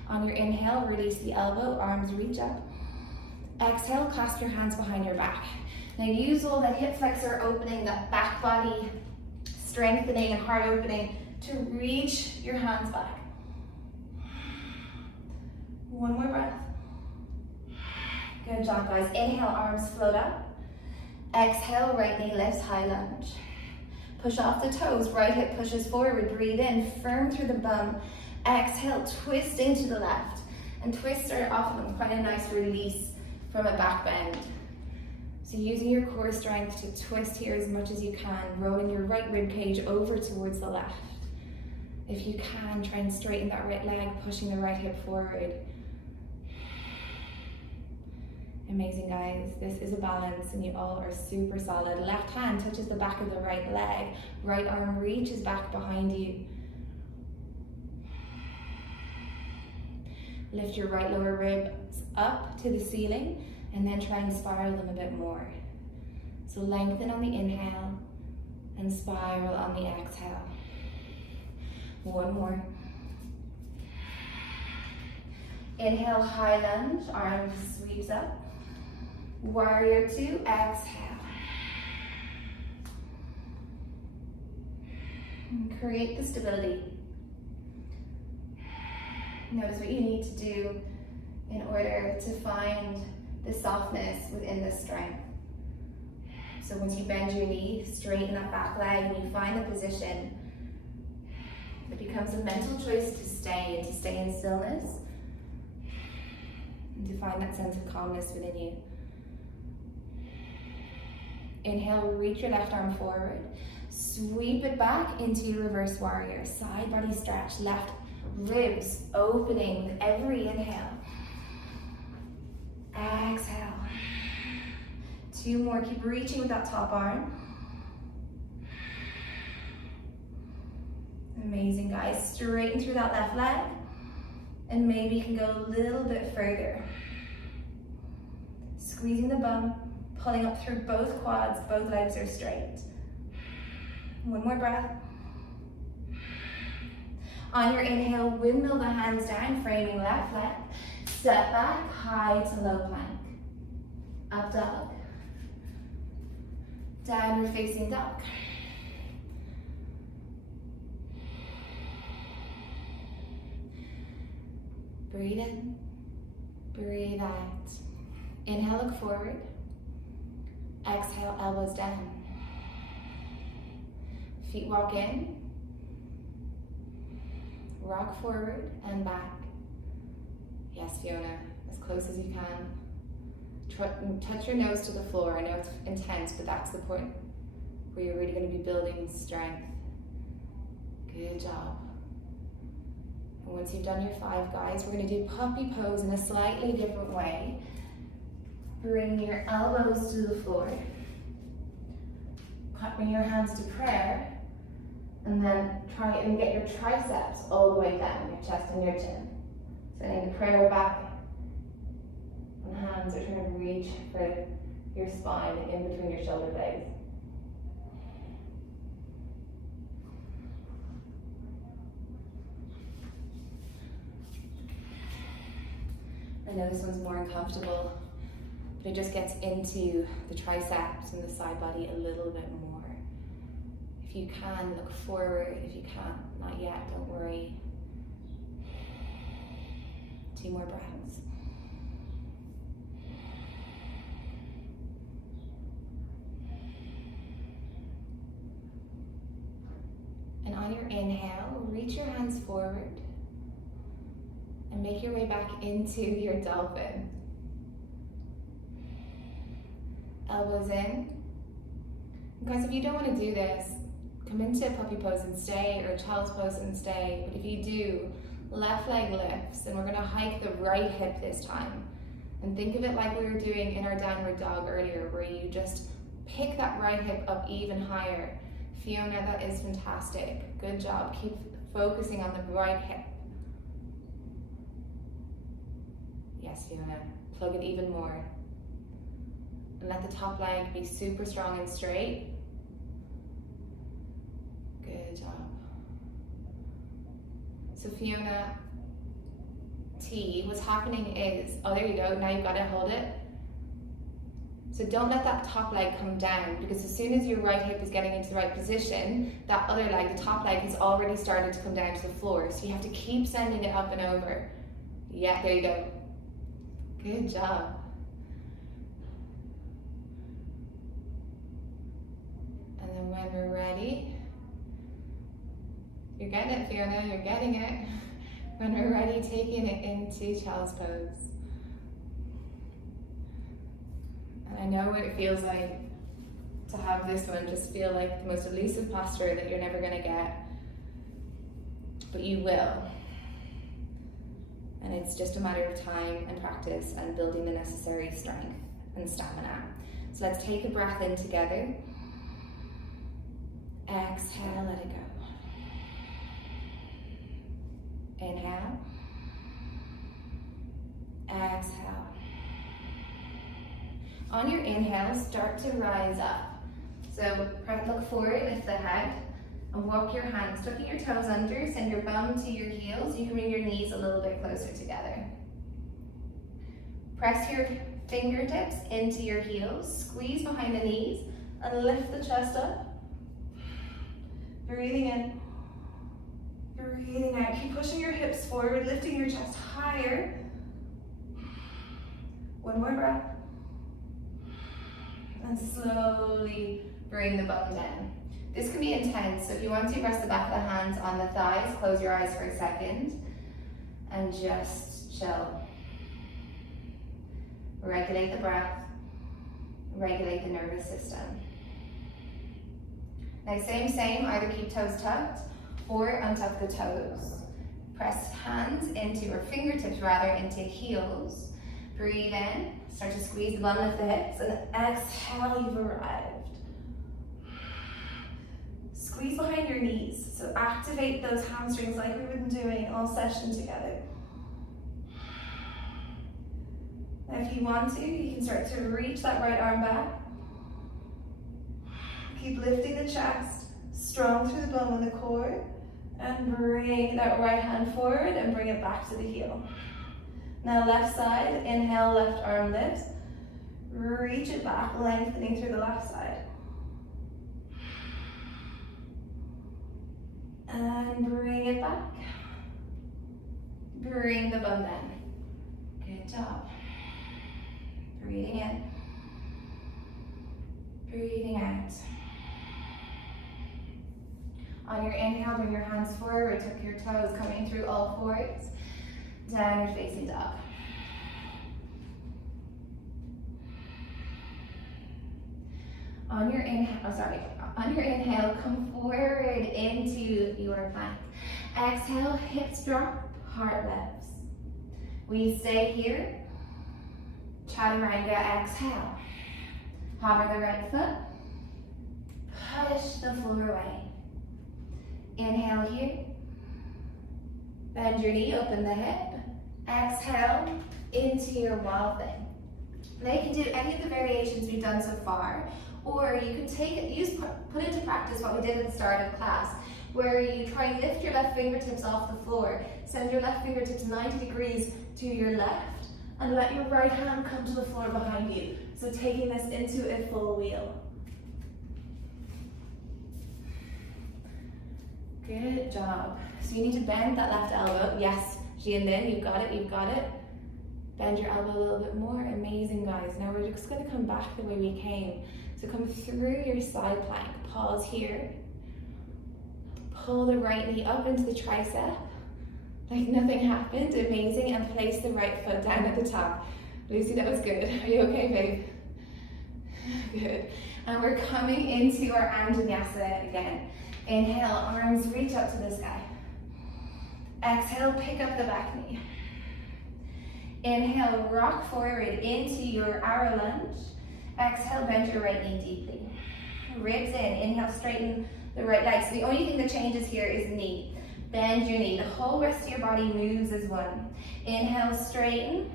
On your inhale, release the elbow, arms reach up. Exhale, clasp your hands behind your back. Now use all that hip flexor opening, that back body strengthening and heart opening to reach your hands back. One more breath. Good job, guys. Inhale, arms float up. Exhale, right knee lifts, high lunge. Push off the toes, right hip pushes forward, breathe in, firm through the bum. Exhale, twisting to the left. And twists are often quite a nice release from a back bend. So using your core strength to twist here as much as you can, rolling your right rib cage over towards the left. If you can, try and straighten that right leg, pushing the right hip forward. Amazing, guys. This is a balance and you all are super solid. Left hand touches the back of the right leg. Right arm reaches back behind you. Lift your right lower ribs up to the ceiling and then try and spiral them a bit more. So lengthen on the inhale and spiral on the exhale. One more. Inhale, high lunge, arms sweeps up. Warrior two, exhale. And create the stability. Notice what you need to do in order to find the softness within the strength. So once you bend your knee, straighten that back leg, and you find the position, it becomes a mental choice to stay and to stay in stillness and to find that sense of calmness within you. Inhale, reach your left arm forward, sweep it back into your reverse warrior, side body stretch, left ribs opening with every inhale. Exhale. Two more, keep reaching with that top arm. Amazing, guys. Straighten through that left leg. And maybe you can go a little bit further. Squeezing the bum, pulling up through both quads, both legs are straight. One more breath. On your inhale, windmill the hands down, framing left leg. Step back, high to low plank. Up dog. Downward facing dog. Breathe in, breathe out. Inhale, look forward. Exhale, elbows down. Feet walk in. Rock forward and back. Yes, Fiona, as close as you can. Touch your nose to the floor. I know it's intense, but that's the point where you're really going to be building strength. Good job. And once you've done your 5, guys, we're going to do puppy pose in a slightly different way. Bring your elbows to the floor. Bring your hands to prayer. And then try and get your triceps all the way down, your chest and your chin. Sending the prayer back. And hands are trying to reach for your spine in between your shoulder blades. I know this one's more uncomfortable, but it just gets into the triceps and the side body a little bit more. If you can, look forward. If you can't, not yet, don't worry. 2 more breaths. And on your inhale, reach your hands forward and make your way back into your dolphin. Elbows in. Guys, if you don't want to do this, come into puppy pose and stay, or child's pose and stay. But if you do, left leg lifts, and we're going to hike the right hip this time. And think of it like we were doing in our downward dog earlier, where you just pick that right hip up even higher. Fiona, that is fantastic. Good job. Keep focusing on the right hip. Yes, Fiona. Plug it even more. And let the top leg be super strong and straight. Good job. So Fiona, T, what's happening is, oh, there you go, now you've got to hold it. So don't let that top leg come down, because as soon as your right hip is getting into the right position, that other leg, the top leg, has already started to come down to the floor. So you have to keep sending it up and over. Yeah, there you go. Good job. And then when we're ready, you're getting it, Fiona, you're getting it. When we're ready, taking it into child's pose. And I know what it feels like to have this one just feel like the most elusive posture that you're never going to get. But you will. And it's just a matter of time and practice and building the necessary strength and stamina. So let's take a breath in together. Exhale, let it go. Inhale. Exhale. On your inhale, start to rise up. So look forward, lift the head, and walk your hands, tucking your toes under, send your bum to your heels. You can bring your knees a little bit closer together. Press your fingertips into your heels, squeeze behind the knees, and lift the chest up. Breathing in. Breathing out. Keep pushing your hips forward, lifting your chest higher. One more breath. And slowly bring the bum down. This can be intense, so if you want to, rest the back of the hands on the thighs, close your eyes for a second, and just chill. Regulate the breath, regulate the nervous system. Now same, either keep toes tucked or untuck the toes. Press hands into, or fingertips rather, into heels. Breathe in, start to squeeze the bum, lift the hips, and exhale, you've arrived. Squeeze behind your knees, so activate those hamstrings like we've been doing all session together. Now if you want to, you can start to reach that right arm back. Keep lifting the chest, strong through the bone and the core, and bring that right hand forward and bring it back to the heel. Now left side, inhale, left arm lifts. Reach it back, lengthening through the left side. And bring it back. Bring the bum down. Good job. Breathing in. Breathing out. On your inhale, bring your hands forward, tuck your toes, coming through all fours. Downward facing dog. On your inhale, come forward into your plank. Exhale, hips drop, heart lifts. We stay here. Chaturanga, exhale. Hover the right foot. Push the floor away. Inhale here. Bend your knee, open the hip. Exhale into your wall thing. Now you can do any of the variations we've done so far, or you can put into practice what we did at the start of class, where you try and lift your left fingertips off the floor, send your left fingertips 90 degrees to your left, and let your right hand come to the floor behind you. So taking this into a full wheel. Good job. So you need to bend that left elbow. Yes, Jiandin, you've got it, you've got it. Bend your elbow a little bit more. Amazing, guys. Now we're just going to come back the way we came. So come through your side plank. Pause here. Pull the right knee up into the tricep. Like nothing happened. Amazing. And place the right foot down at the top. Lucy, that was good. Are you okay, babe? Good. And we're coming into our Anjanyasa again. Inhale, arms reach up to the sky. Exhale, pick up the back knee. Inhale, rock forward into your arrow lunge. Exhale, bend your right knee deeply. Ribs in. Inhale, straighten the right leg. So the only thing that changes here is the knee. Bend your knee. The whole rest of your body moves as one. Inhale, straighten.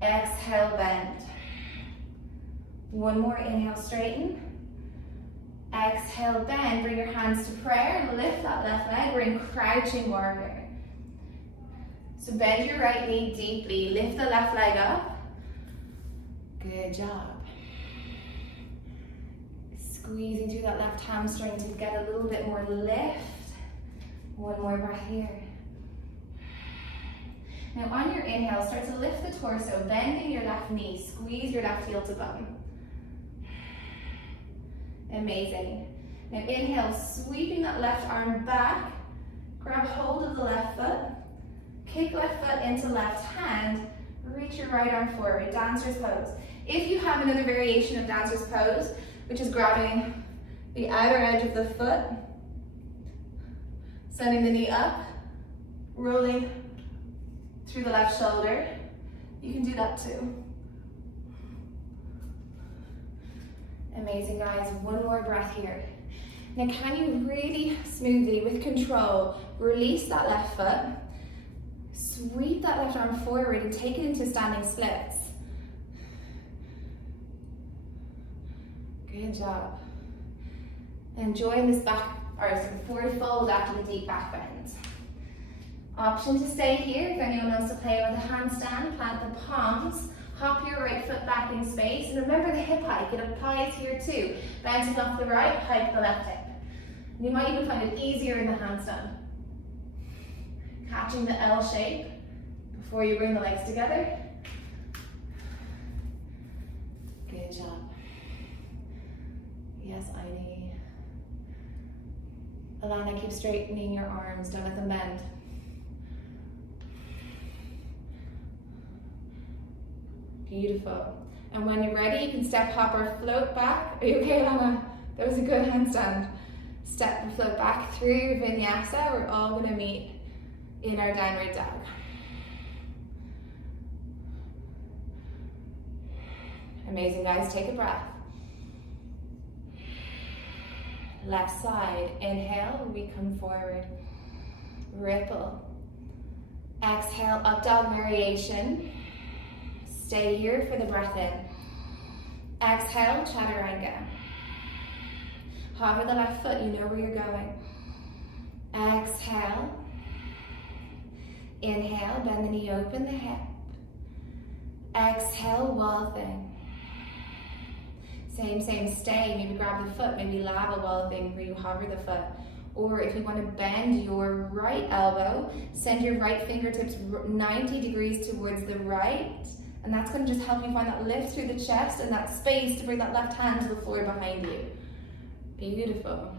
Exhale, bend. One more. Inhale, straighten. Exhale, bend. Bring your hands to prayer and lift that left leg. We're in crouching warrior. So bend your right knee deeply. Lift the left leg up. Good job. Squeezing through that left hamstring to get a little bit more lift. One more breath here. Now on your inhale, start to lift the torso, bending your left knee. Squeeze your left heel to bum. Amazing. Now inhale, sweeping that left arm back. Grab hold of the left foot. Kick left foot into left hand. Reach your right arm forward, dancer's pose. If you have another variation of dancer's pose, which is grabbing the outer edge of the foot, sending the knee up, rolling through the left shoulder, you can do that too. Amazing, guys. One more breath here. Now can you really smoothly, with control, release that left foot, sweep that left arm forward and take it into standing splits. Good job. And join this forward fold after the deep back bend. Option to stay here if anyone wants to play with a handstand, plant the palms, hop your right foot back in space, and remember the hip hike, it applies here too. Bouncing off the right, hike the left hip. You might even find it easier in the handstand. Catching the L shape before you bring the legs together. Good job. Yes, Aini. Alana, keep straightening your arms, don't let them bend. Beautiful. And when you're ready, you can step, hop, or float back. Are you okay, Alana? That was a good handstand. Step and float back through your vinyasa. We're all going to meet in our downward dog. Amazing, guys. Take a breath. Left side. Inhale, we come forward. Ripple. Exhale, up dog variation. Stay here for the breath in. Exhale, chaturanga. Hover the left foot, you know where you're going. Exhale. Inhale, bend the knee, open the hip. Exhale, wall thing. Same, stay. Maybe grab the foot, maybe lava wall thing where you hover the foot. Or if you want to bend your right elbow, send your right fingertips 90 degrees towards the right. And that's going to just help you find that lift through the chest and that space to bring that left hand to the floor behind you. Beautiful.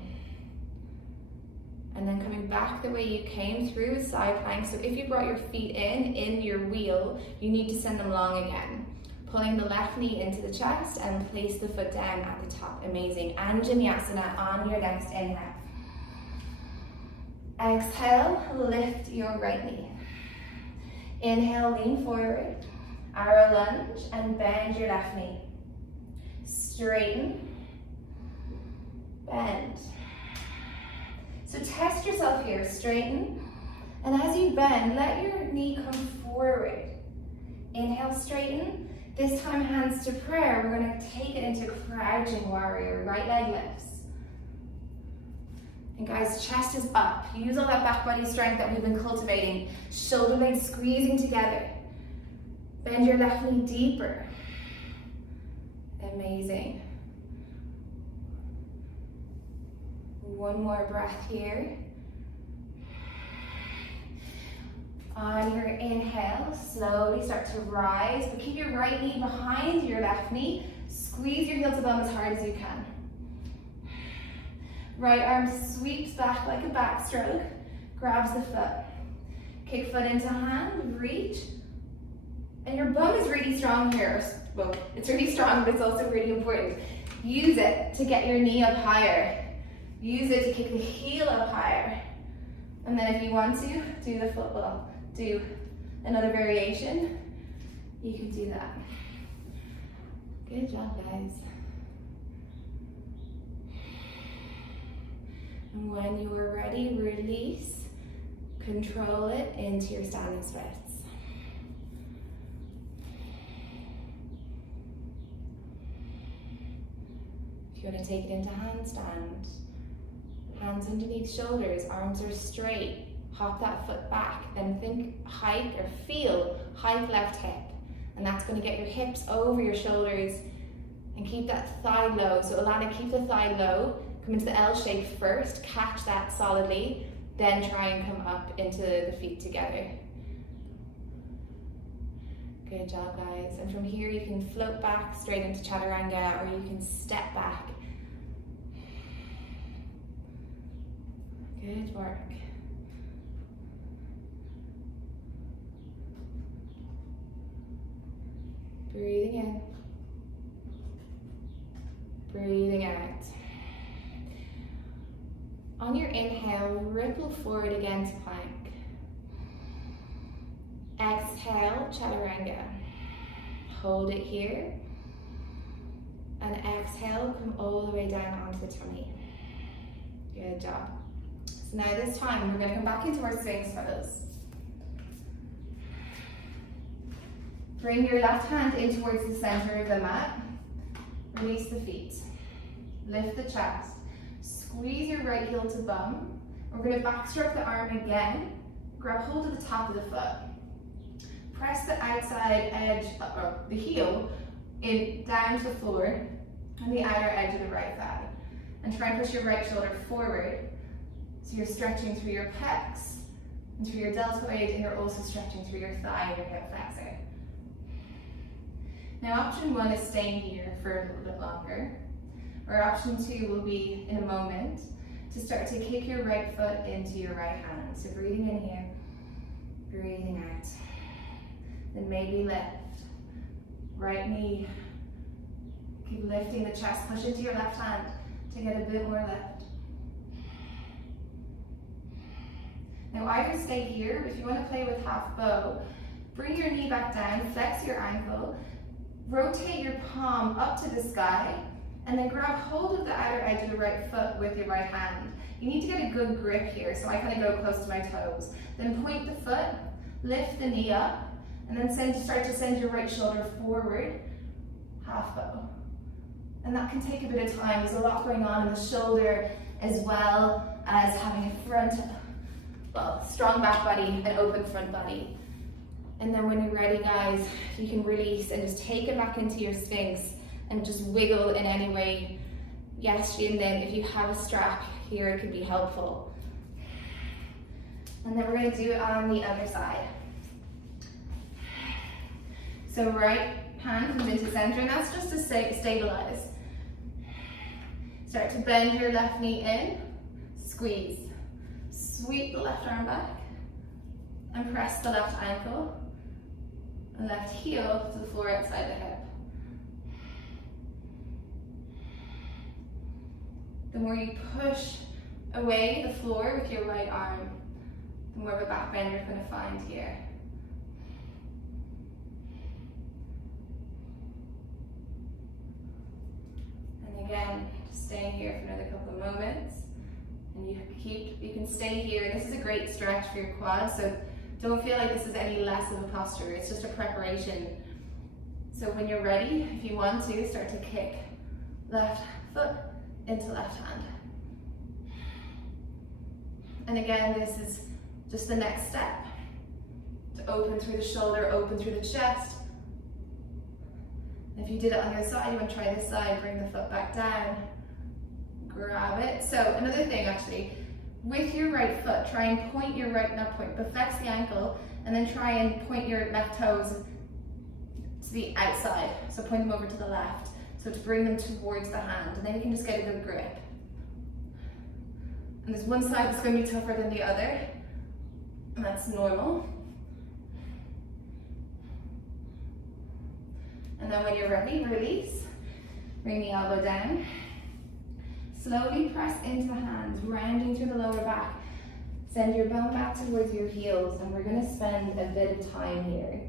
And then coming back the way you came through, side plank. So if you brought your feet in your wheel, you need to send them long again. Pulling the left knee into the chest and place the foot down at the top. Amazing. Anjaneyasana on your next inhale. Exhale, lift your right knee. Inhale, lean forward. Arrow lunge and bend your left knee. Straighten, bend. So test yourself here, straighten. And as you bend, let your knee come forward. Inhale, straighten. This time, hands to prayer. We're going to take it into crouching warrior. Right leg lifts. And guys, chest is up. Use all that back body strength that we've been cultivating. Shoulder blades squeezing together. Bend your left knee deeper. Amazing. One more breath here. On your inhale, slowly start to rise, but keep your right knee behind your left knee. Squeeze your heel to bum as hard as you can. Right arm sweeps back like a backstroke, grabs the foot. Kick foot into hand, reach. And your bum is really strong here. Well, it's really strong, but it's also really important. Use it to get your knee up higher. Use it to kick the heel up higher. And then if you want to, do the football. Do another variation. You can do that. Good job, guys. And when you are ready, release. Control it into your standing splits. If you want to take it into handstand, hands underneath shoulders, arms are straight. Hop that foot back, then think hike or feel hike left hip. And that's going to get your hips over your shoulders and keep that thigh low. So Alana, keep the thigh low, come into the L shape first, catch that solidly, then try and come up into the feet together. Good job, guys. And from here you can float back straight into Chaturanga, or you can step back. Good work. Breathing in, breathing out. On your inhale, ripple forward again to plank. Exhale, Chaturanga. Hold it here. And exhale, come all the way down onto the tummy. Good job. So now this time, we're going to come back into our Sphinx pose. Bring your left hand in towards the center of the mat. Release the feet. Lift the chest. Squeeze your right heel to bum. We're going to backstroke the arm again. Grab hold of the top of the foot. Press the outside edge, or the heel, down to the floor on the outer edge of the right thigh. And try and push your right shoulder forward. So you're stretching through your pecs and through your deltoid, and you're also stretching through your thigh and your hip flexor. Now option one is staying here for a little bit longer. Or option two will be, in a moment, to start to kick your right foot into your right hand. So breathing in here, breathing out. Then maybe lift. Right knee. Keep lifting the chest, push into your left hand to get a bit more lift. Now either stay here, but if you want to play with half bow, bring your knee back down, flex your ankle, rotate your palm up to the sky, and then grab hold of the outer edge of the right foot with your right hand. You need to get a good grip here, so I kind of go close to my toes. Then point the foot, lift the knee up, and then start to send your right shoulder forward, half bow. And that can take a bit of time. There's a lot going on in the shoulder, as well as having a front well, strong back body and open front body. And then when you're ready, guys, you can release and just take it back into your Sphinx and just wiggle in any way. Yes, and then if you have a strap here, it could be helpful. And then we're going to do it on the other side. So right hand comes into center, and that's just to stabilize. Start to bend your left knee in, squeeze. Sweep the left arm back, and press the left ankle and left heel to the floor outside the hip. The more you push away the floor with your right arm, the more of a back bend you're going to find here. And again, just staying here for another couple of moments. And you can stay here. This is a great stretch for your quads, so don't feel like this is any less of a posture. It's just a preparation. So when you're ready, if you want to, start to kick left foot into left hand. And again, this is just the next step. To open through the shoulder, open through the chest. If you did it on the other side, you want to try this side, bring the foot back down. Grab it. So another thing actually, with your right foot, try and point your right, not point, but flex the ankle, and then try and point your left toes to the outside. So point them over to the left. So to bring them towards the hand, and then you can just get a good grip. And there's one side that's going to be tougher than the other, and that's normal. And then when you're ready, release. Bring the elbow down. Slowly press into the hands, rounding through the lower back. Send your bum back towards your heels, and we're going to spend a bit of time here.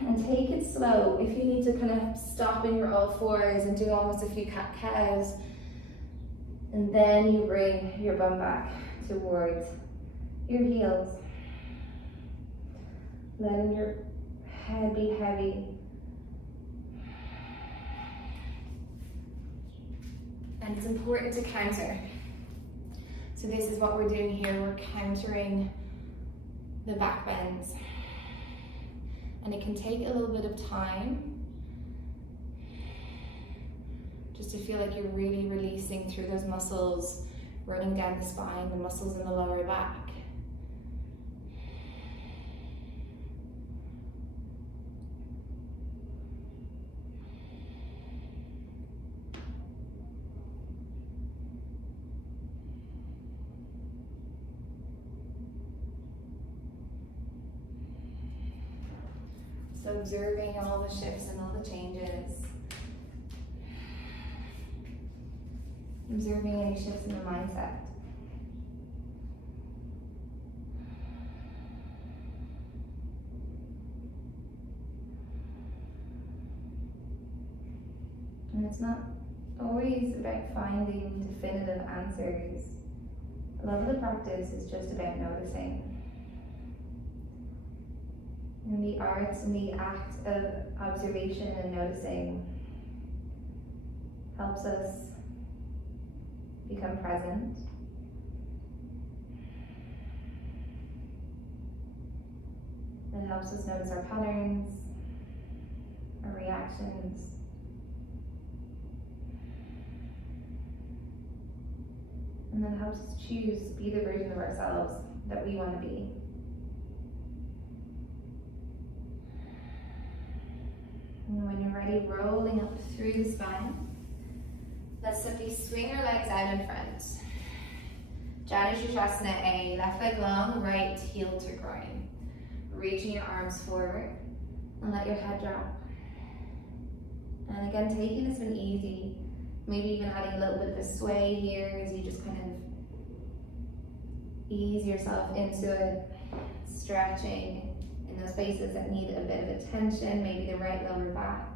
And take it slow. If you need to kind of stop in your all fours and do almost a few cat-cows, and then you bring your bum back towards your heels. Letting your head be heavy. And it's important to counter. So this is what we're doing here. We're countering the back bends. And it can take a little bit of time just to feel like you're really releasing through those muscles, running down the spine, the muscles in the lower back. So observing all the shifts and all the changes. Observing any shifts in the mindset. And it's not always about finding definitive answers. A lot of the practice is just about noticing. And the arts and the act of observation and noticing helps us become present. It helps us notice our patterns, our reactions. And then helps us choose to be the version of ourselves that we want to be. And when you're ready, rolling up through the spine, let's simply swing our legs out in front. Janushirasana A, left leg long, right heel to groin. Reaching your arms forward and let your head drop. And again, taking this one easy, maybe even adding a little bit of a sway here as you just kind of ease yourself into it, stretching in those places that need a bit of attention, maybe the right lower back.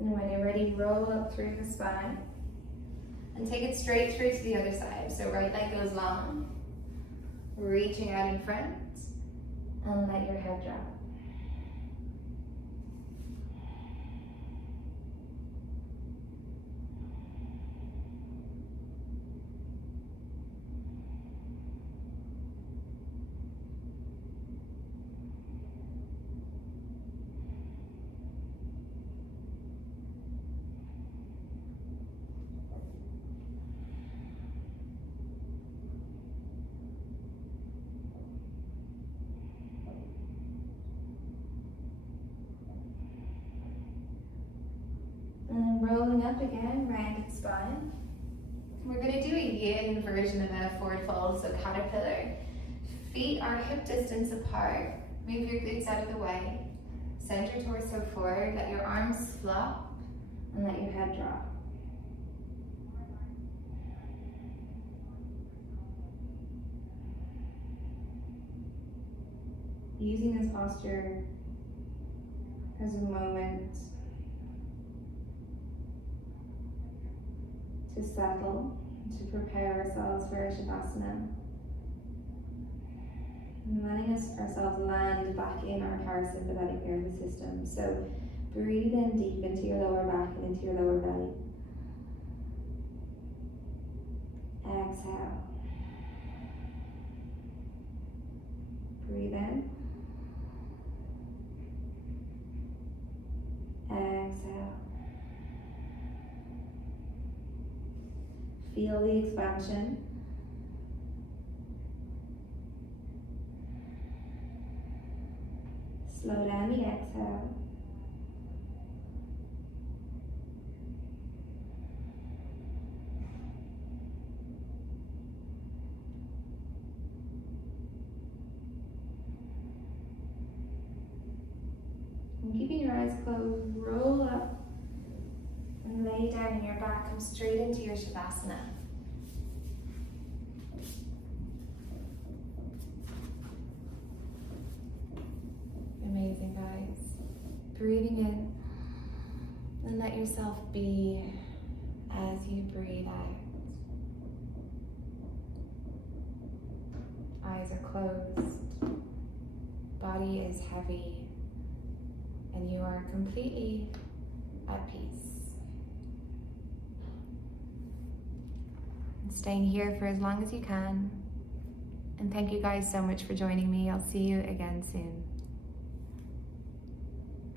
And when you're ready, roll up through the spine and take it straight through to the other side. So right leg goes long, reaching out in front, and let your head drop. again, rounded spine. We're going to do a yin version of a forward fold, so caterpillar. Feet are hip distance apart. Move your glutes out of the way. Send your torso forward, let your arms flop, and let your head drop. Using this posture as a moment to settle, to prepare ourselves for our Shavasana. And letting ourselves land back in our parasympathetic nervous system. So breathe in deep into your lower back and into your lower belly. Exhale. Breathe in. Exhale. Feel the expansion. Slow down the exhale. And keeping your eyes closed, roll up and lay down on your back. Come straight into your Shavasana. Amazing, guys. Breathing in, and let yourself be as you breathe out. Eyes are closed, body is heavy, and you are completely at peace. And staying here for as long as you can. And thank you guys so much for joining me. I'll see you again soon.